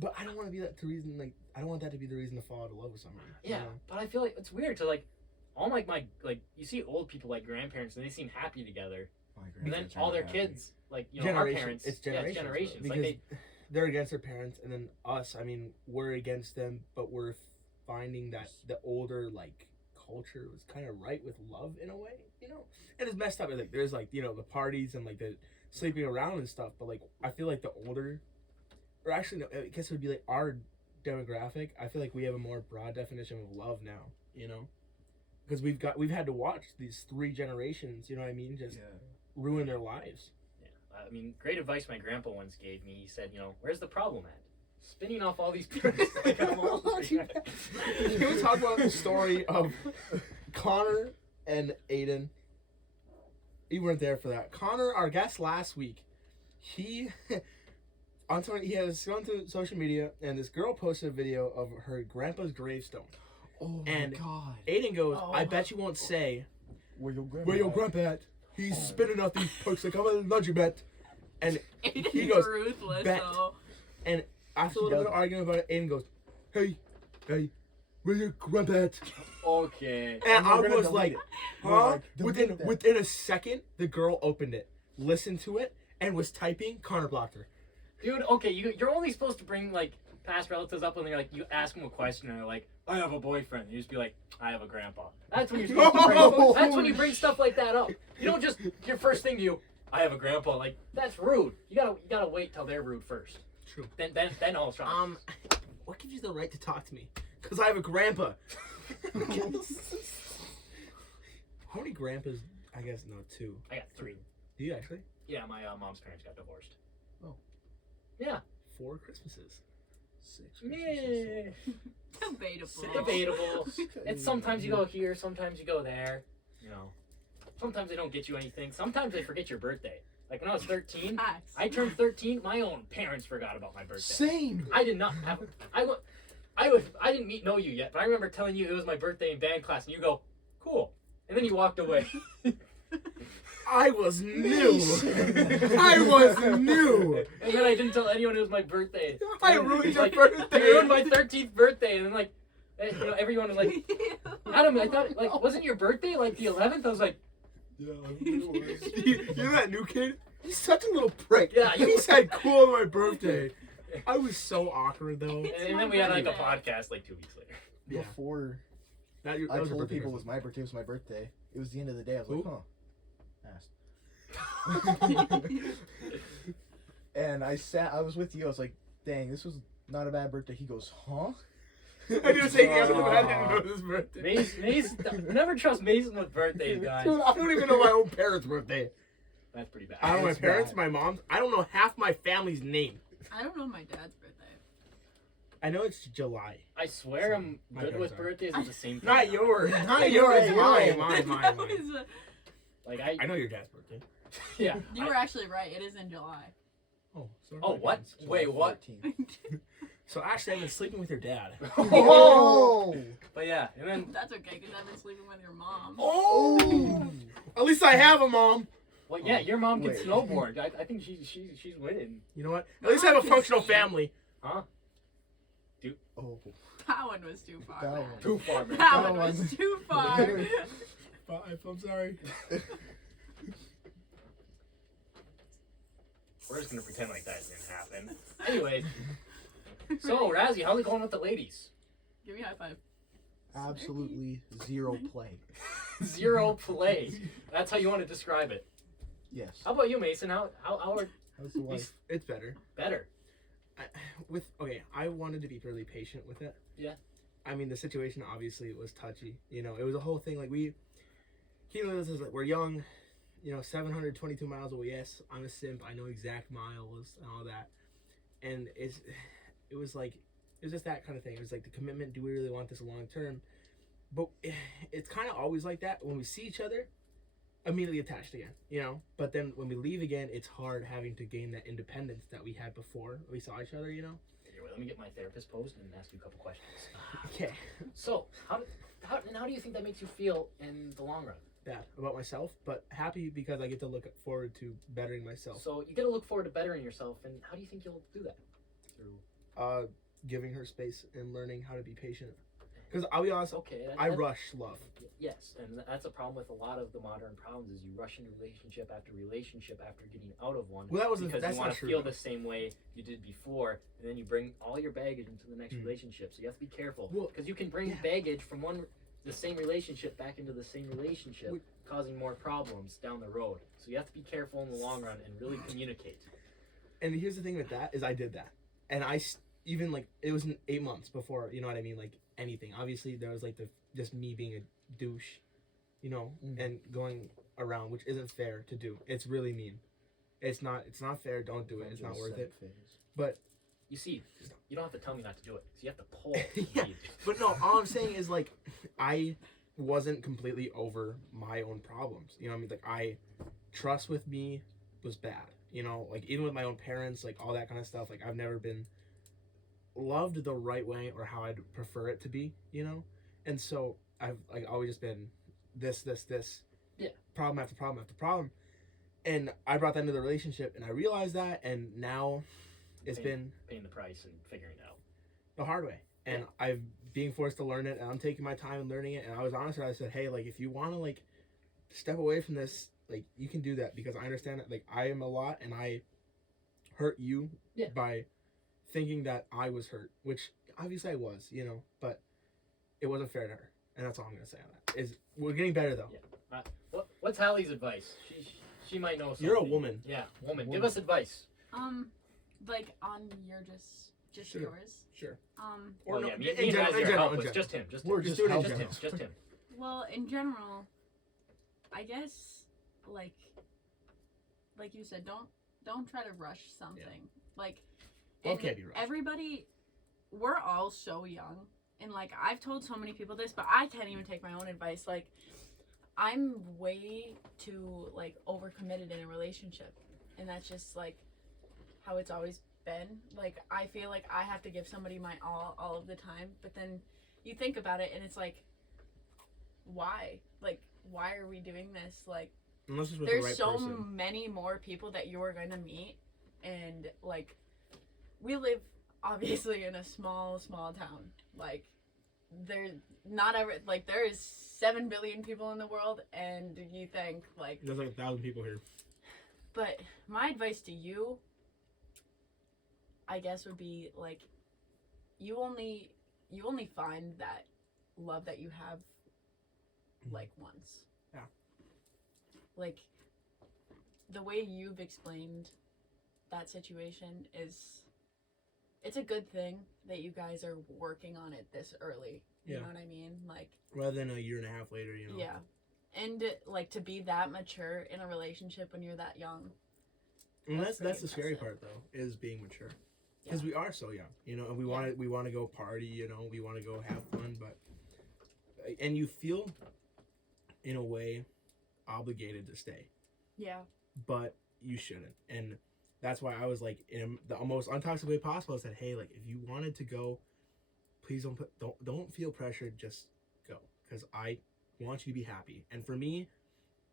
But I don't want to be the reason. Like, I don't want that to be the reason to fall out of love with someone. Yeah, but I feel like it's weird to like, all my you see old people like grandparents and they seem happy together, And then grandparents are all their happy. kids, like, you know, our parents. It's Yeah, generations. it's generations. Because Like, they're against their parents, and then us. I mean, we're against them, but we're finding that the older like culture was kind of right with love in a way, you know. And it's messed up. Like there's like the parties and like the sleeping around and stuff. But like I feel like the older, or actually no, I guess it would be like our demographic. I feel like we have a more broad definition of love now, you know, because we've had to watch these 3 generations. You know what I mean? Just ruin their lives. I mean, great advice my grandpa once gave me. He said, you know, where's the problem at? Spinning off all these people. Like, I'm all- Can we talk about the story of Connor and Aiden? You weren't there for that. Connor, our guest last week, he has gone to social media, and this girl posted a video of her grandpa's gravestone. Oh And my god. Aiden goes, Oh. I bet you won't say, Where your grandma? where your grandpa at? He's spinning off these perks like I'm a laundry bet. And Aiden's he goes, ruthless, bet. though. and after a little bit of arguing about it, Aiden goes, hey, where your grandpa at? Okay. And we're I gonna was delete like, it. We're huh? like, delete that. Within a second, the girl opened it, listened to it, and was typing. Connor blocked her. Dude, okay, you're only supposed to bring, like, past relatives up when they're like, you ask them a question and they're like, I have a boyfriend. You just be like, I have a grandpa. That's when you're supposed to bring, No! that's when you bring stuff like that up. You don't just, your first thing I have a grandpa. Like, that's rude. You gotta wait till they're rude first. True. Then I'll try. What gives you the right to talk to me? Because I have a grandpa. How many grandpas? I guess no, 2. I got 3. Do you actually? Yeah, my mom's parents got divorced. Oh. Yeah. 4 Christmases. 6 Meh. Debatable. Debatable. It's sometimes you go here, sometimes you go there. You know. Sometimes they don't get you anything. Sometimes they forget your birthday. Like when I was 13, Facts. I turned 13. My own parents forgot about my birthday. Same. I did not have. I didn't know you yet, but I remember telling you it was my birthday in band class, and you go, "Cool," and then you walked away. I was new. I was new. And then I didn't tell anyone it was my birthday. I ruined your Like, birthday. I ruined my 13th birthday, and then like, everyone was like, "Adam, I thought like wasn't your birthday like the 11th?" I was like, Yeah, you know that new kid? He's such a little prick. Yeah, He said cool on my birthday. I was so awkward though. and then we had like a podcast like 2 weeks later. Yeah. Before That I was your told birthday people it was present. my birthday, it was the end of the day. I was like, Who? huh. And I was with you. I was like, dang, this was not a bad birthday. He goes, huh? I didn't say I didn't know his birthday. Mason, never trust Mason with birthdays, guys. Dude, I don't even know my own parents' birthday. That's pretty bad. I don't know my That's parents, bad. my mom's. I don't know half my family's name. I don't know my dad's birthday. I know it's July. I swear I'm My good with parents birthdays at the same time. Not yours. Not yours, yours. mine. Mine. That was, Like I know your dad's birthday. yeah. you were actually right. It is in July. Oh, sorry. Oh, what? Wait, what? 14. So Ashley, I've been sleeping with your dad. Oh! But yeah, and then That's okay, because I've been sleeping with your mom. Oh! At least I have a mom. well, yeah, your mom can Wait. snowboard. I think she's winning, You know what? At least I have a functional family. huh? Oh. That one was too far. That man. one. Too far, man. That That one was one. too far. 5, I'm sorry. We're just gonna pretend like that didn't happen. Anyway, so Razzie, how's it going with the ladies? Give me a high five. Absolutely 0 play. 0 play. That's how you want to describe it. Yes. How about you, Mason? How are How's the wife? It's better. better? I wanted to be really patient with it. Yeah. I mean, the situation obviously was touchy. You know, it was a whole thing. Like he knows this is like we're young. You know, 722 miles away. Yes, I'm a simp. I know exact miles and all that. And it was just that kind of thing. It was like the commitment. Do we really want this long term? But it's kind of always like that when we see each other. Immediately attached again, you know. But then when we leave again, it's hard having to gain that independence that we had before we saw each other, you know. Here, wait, let me get my therapist posed and ask you a couple questions. Okay. So, how do you think that makes you feel in the long run? Bad about myself, but happy because I get to look forward to bettering myself. So you got to look forward to bettering yourself, and how do you think you'll do that? Through Giving her space and learning how to be patient. Because I'll be honest, Okay. I rush love. Yes, and that's a problem with a lot of the modern problems is you rush into relationship after getting out of one. Well, because that's you want not to true. feel the same way you did before, and then you bring all your baggage into the next Mm. relationship. So you have to be careful Well, because you can bring yeah. baggage from the same relationship back into the same relationship, Well, causing more problems down the road. So you have to be careful in the long run and really communicate. And here's the thing with that is I did that, and even like it was 8 months before, you know what I mean, like anything. Obviously, there was like just me being a douche, you know, and going around, which isn't fair to do. It's really mean. It's not fair. Don't do it. It's not worth it. But You see, you don't have to tell me not to do it. So you have to pull. Yeah. But no, all I'm saying is like I wasn't completely over my own problems. You know what I mean? Like trust with me was bad. You know, like even with my own parents, like all that kind of stuff. Like I've never been loved the right way or how I'd prefer it to be. You know, and so I've like always just been this, Yeah. problem after problem after problem, and I brought that into the relationship, and I realized that, and now it's been paying the price and figuring it out the hard way, and I've being forced to learn it, and I'm taking my time and learning it. And I was honest, I said, hey, like if you want to like step away from this, like you can do that, because I understand that like I am a lot, and I hurt you by thinking that I was hurt, which obviously I was, you know, but it wasn't fair to her, and that's all I'm gonna say on that. Is we're getting better though. Yeah. What's Hallie's advice? She might know something. You're a woman. Yeah, woman. Give us advice. Like on your just Sure. yours. Sure. Or Or no, me in and general, Hazzy in are general, helpless. in Just him. Just We're him. just do it in helping. general. Just him. Well, in general, I guess like you said, don't try to rush something. Like Love and can't be rushed. everybody, we're all so young, and like I've told so many people this, but I can't even take my own advice. Like I'm way too like overcommitted in a relationship, and that's just like how it's always been. Like I feel like I have to give somebody my all of the time, but then you think about it and it's like, why? Like why are we doing this? Like Unless it's with there's the right so person. many more people that you are going to meet, and like we live obviously in a small town. Like there's not ever like there is 7 billion people in the world, and you think like There's like 1,000 people here. but my advice to you, I guess, would be like you only find that love that you have like once. Yeah. Like the way you've explained that situation is, it's a good thing that you guys are working on it this early. You know what I mean? Like Rather than a year and a half later, you know. yeah. And like to be that mature in a relationship when you're that young. And That's that's pretty the scary impressive. part though, is being mature. Because Yeah. we are so young, you know, and we want to go party, you know, we want to go have fun, but and you feel in a way obligated to stay, Yeah. but you shouldn't. And that's why I was like, in the most untoxic way possible, I said, hey, like if you wanted to go, please don't feel pressured, just go, because I want you to be happy. And for me,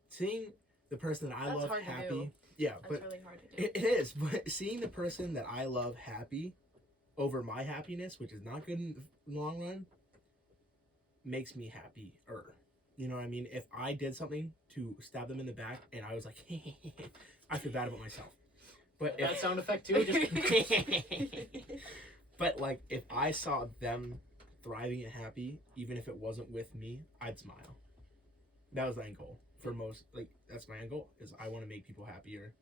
seeing the person that I That's love hard to happy, do. yeah, That's but really hard to do. it is, but seeing the person that I love happy over my happiness, which is not good in the long run, makes me happier. You know what I mean? If I did something to stab them in the back and I was like, I feel bad about myself. But That if, sound effect too. Just but like if I saw them thriving and happy, even if it wasn't with me, I'd smile. That was my end goal for most. Like that's my end goal, is I want to make people happier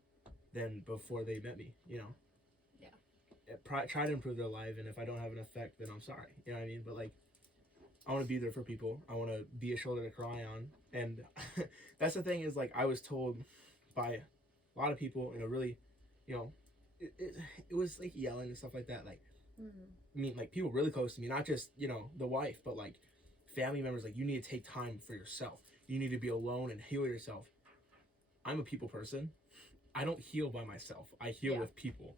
than before they met me. You know. Yeah. Try to improve their life, and if I don't have an effect, then I'm sorry. You know what I mean? But like, I want to be there for people. I want to be a shoulder to cry on, and that's the thing, is like I was told by a lot of people in a really, you know, it was like yelling and stuff like that. Like, I mean, like people really close to me, not just, you know, the wife, but like family members. Like, you need to take time for yourself. You need to be alone and heal yourself. I'm a people person. I don't heal by myself. I heal with people.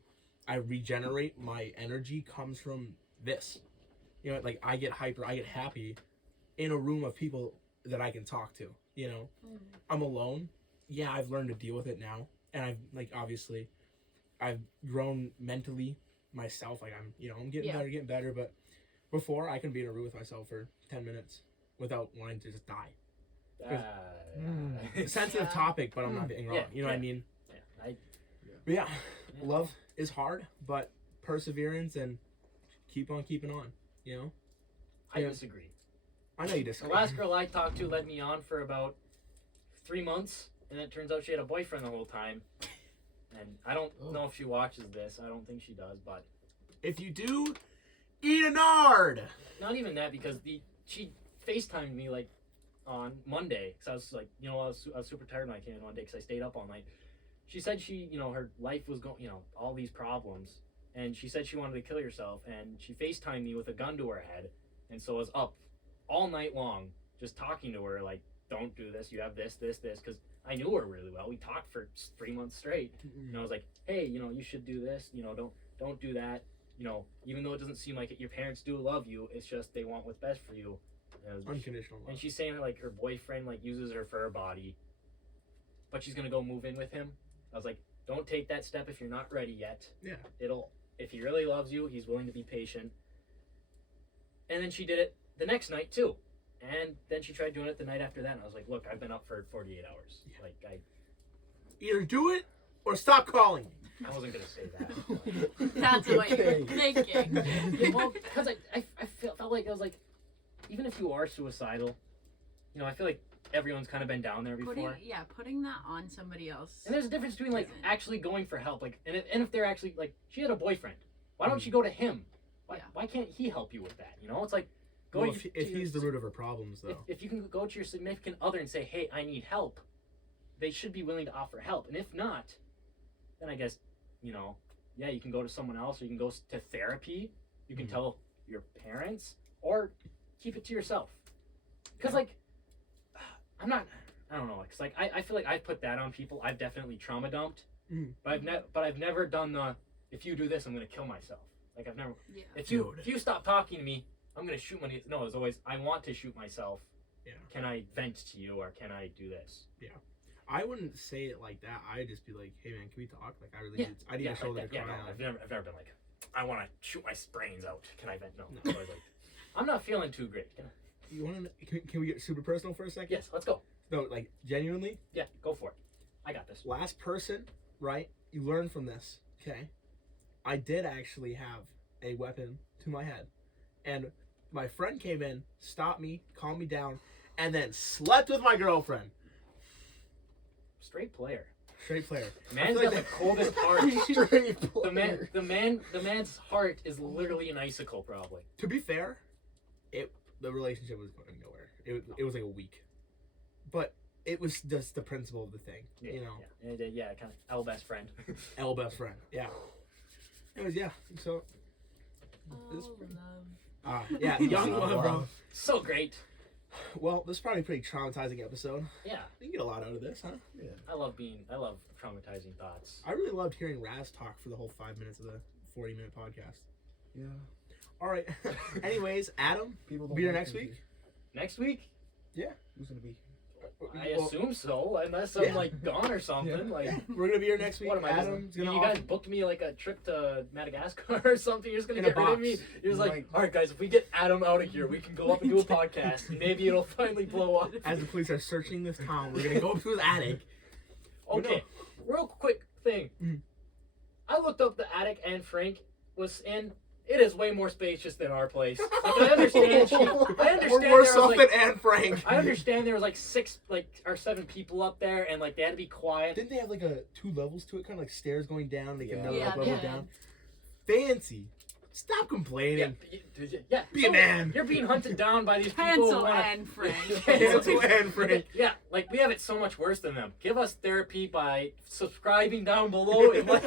I regenerate. My energy comes from this. You know, like I get hyper, I get happy in a room of people that I can talk to. You know, I'm alone. Yeah, I've learned to deal with it now, and I've like obviously, I've grown mentally myself. Like I'm getting better, but Before, I can be in a room with myself for 10 minutes without wanting to just die. Sensitive Yeah. topic, but I'm not being wrong. Yeah, You know what I mean? Yeah, But yeah, love is hard, but perseverance and keep on keeping on. You know? I Yeah. disagree. I know you The disagree. last girl I talked to led me on for about 3 months, and it turns out she had a boyfriend the whole time. And I don't know if she watches this. I don't think she does, but If you do, eat a nard! not even that, because she FaceTimed me like on Monday, because I was like, I was super tired when I came in one day because I stayed up all night. She said her life was going, all these problems, and she said she wanted to kill herself, and she FaceTimed me with a gun to her head, and so I was up all night long just talking to her like, don't do this, you have this, because I knew her really well. We talked for 3 months straight, and I was like, hey, you should do this, don't do that, even though it doesn't seem like it, your parents do love you, it's just they want what's best for you. Unconditional love. And she's saying that like her boyfriend like uses her for her body, but she's gonna go move in with him. I was like, don't take that step if you're not ready yet. Yeah. If he really loves you, he's willing to be patient. And then she did it the next night too. And then she tried doing it the night after that, and I was like, look, I've been up for 48 hours. Yeah. Like Either do it or stop calling me. I wasn't gonna say that. That's what you're Okay. thinking. Yeah, well, because I felt like I was like, even if you are suicidal, I feel like everyone's kind of been down there before. Putting that on somebody else. And there's a difference between like Isn't. actually going for help, like, and if they're actually like, she had a boyfriend, why don't you go to him? Yeah. Why can't he help you with that? It's like go Well, to if your- he's the root of her problems, though. if you can go to your significant other and say, hey, I need help, they should be willing to offer help. And if not, then I guess you can go to someone else, or you can go to therapy. You can tell your parents, or keep it to yourself. Because like I don't know, because like I feel like I've put that on people. I've definitely trauma dumped, but I've never done the, if you do this, I'm gonna kill myself. Like I've never. Yeah. If you stop talking to me, I'm gonna shoot my. No, it's always I want to shoot myself. Yeah. Can I vent to you, or can I do this? I wouldn't say it like that. I'd just be like, hey man, can we talk? Like I really Yeah. I need a shoulder to Yeah, cry no, on. I've never been like, I want to shoot my brains out. Can I vent? No. It's always like, I'm not feeling too great. You want to? Can we get super personal for a second? Yes, let's go. No, like genuinely. Yeah, go for it. I got this. Last person, right? You learn from this, okay? I did actually have a weapon to my head, and my friend came in, stopped me, calmed me down, and then slept with my girlfriend. Straight player. Straight player. Man's I got feel the coldest heart. Straight The man's heart is literally an icicle, probably. To be fair, the relationship was going nowhere. It was like a week, but it was just the principle of the thing, Yeah, kind of L best friend. L best friend, yeah. It was So this, Love. yeah, young love, bro. So great. Well, this is probably a pretty traumatizing episode. Yeah, You get a lot out of this, huh? Yeah. I love traumatizing thoughts. I really loved hearing Raz talk for the whole 5 minutes of the 40-minute podcast. Yeah. All right. Anyways, Adam, People don't be here like next me. week. Next week? Who's gonna be? I Well, assume so, unless I'm Yeah. like gone or something. Yeah. Like, we're gonna be here next week. what am I? Adam's You gonna. guys booked me like a trip to Madagascar or something. You're just gonna In get a rid of box. me. You're just like, Right. all right, guys, if we get Adam out of here, we can go up and do a podcast, and maybe it'll finally blow up. As the police are searching this town, we're gonna go up to his attic. Okay, real quick thing. Mhm. I looked up the attic and Frank was in. It is way more spacious than our place. Like, I understand. We're more there was, soft like, than Anne Frank. I understand there was like 6 or 7 people up there, and like they had to be quiet. Didn't they have like 2 levels to it, kind of like stairs going down, like Yeah. another Yeah, level yeah. down? Fancy. Stop Yeah, complaining. yeah. Be a man. You're being hunted down by these people. who Pencil wanna- and Frank. Cancel Anne Frank. Yeah, like we have it so much worse than them. Give us therapy by subscribing down below and like.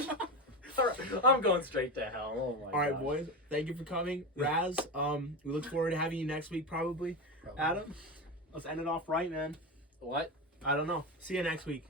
I'm going straight to hell. Oh my god. All right, boys. Thank you for coming, Raz. We look forward to having you next week, probably. Adam, let's end it off right, man. What? I don't know. See you next week.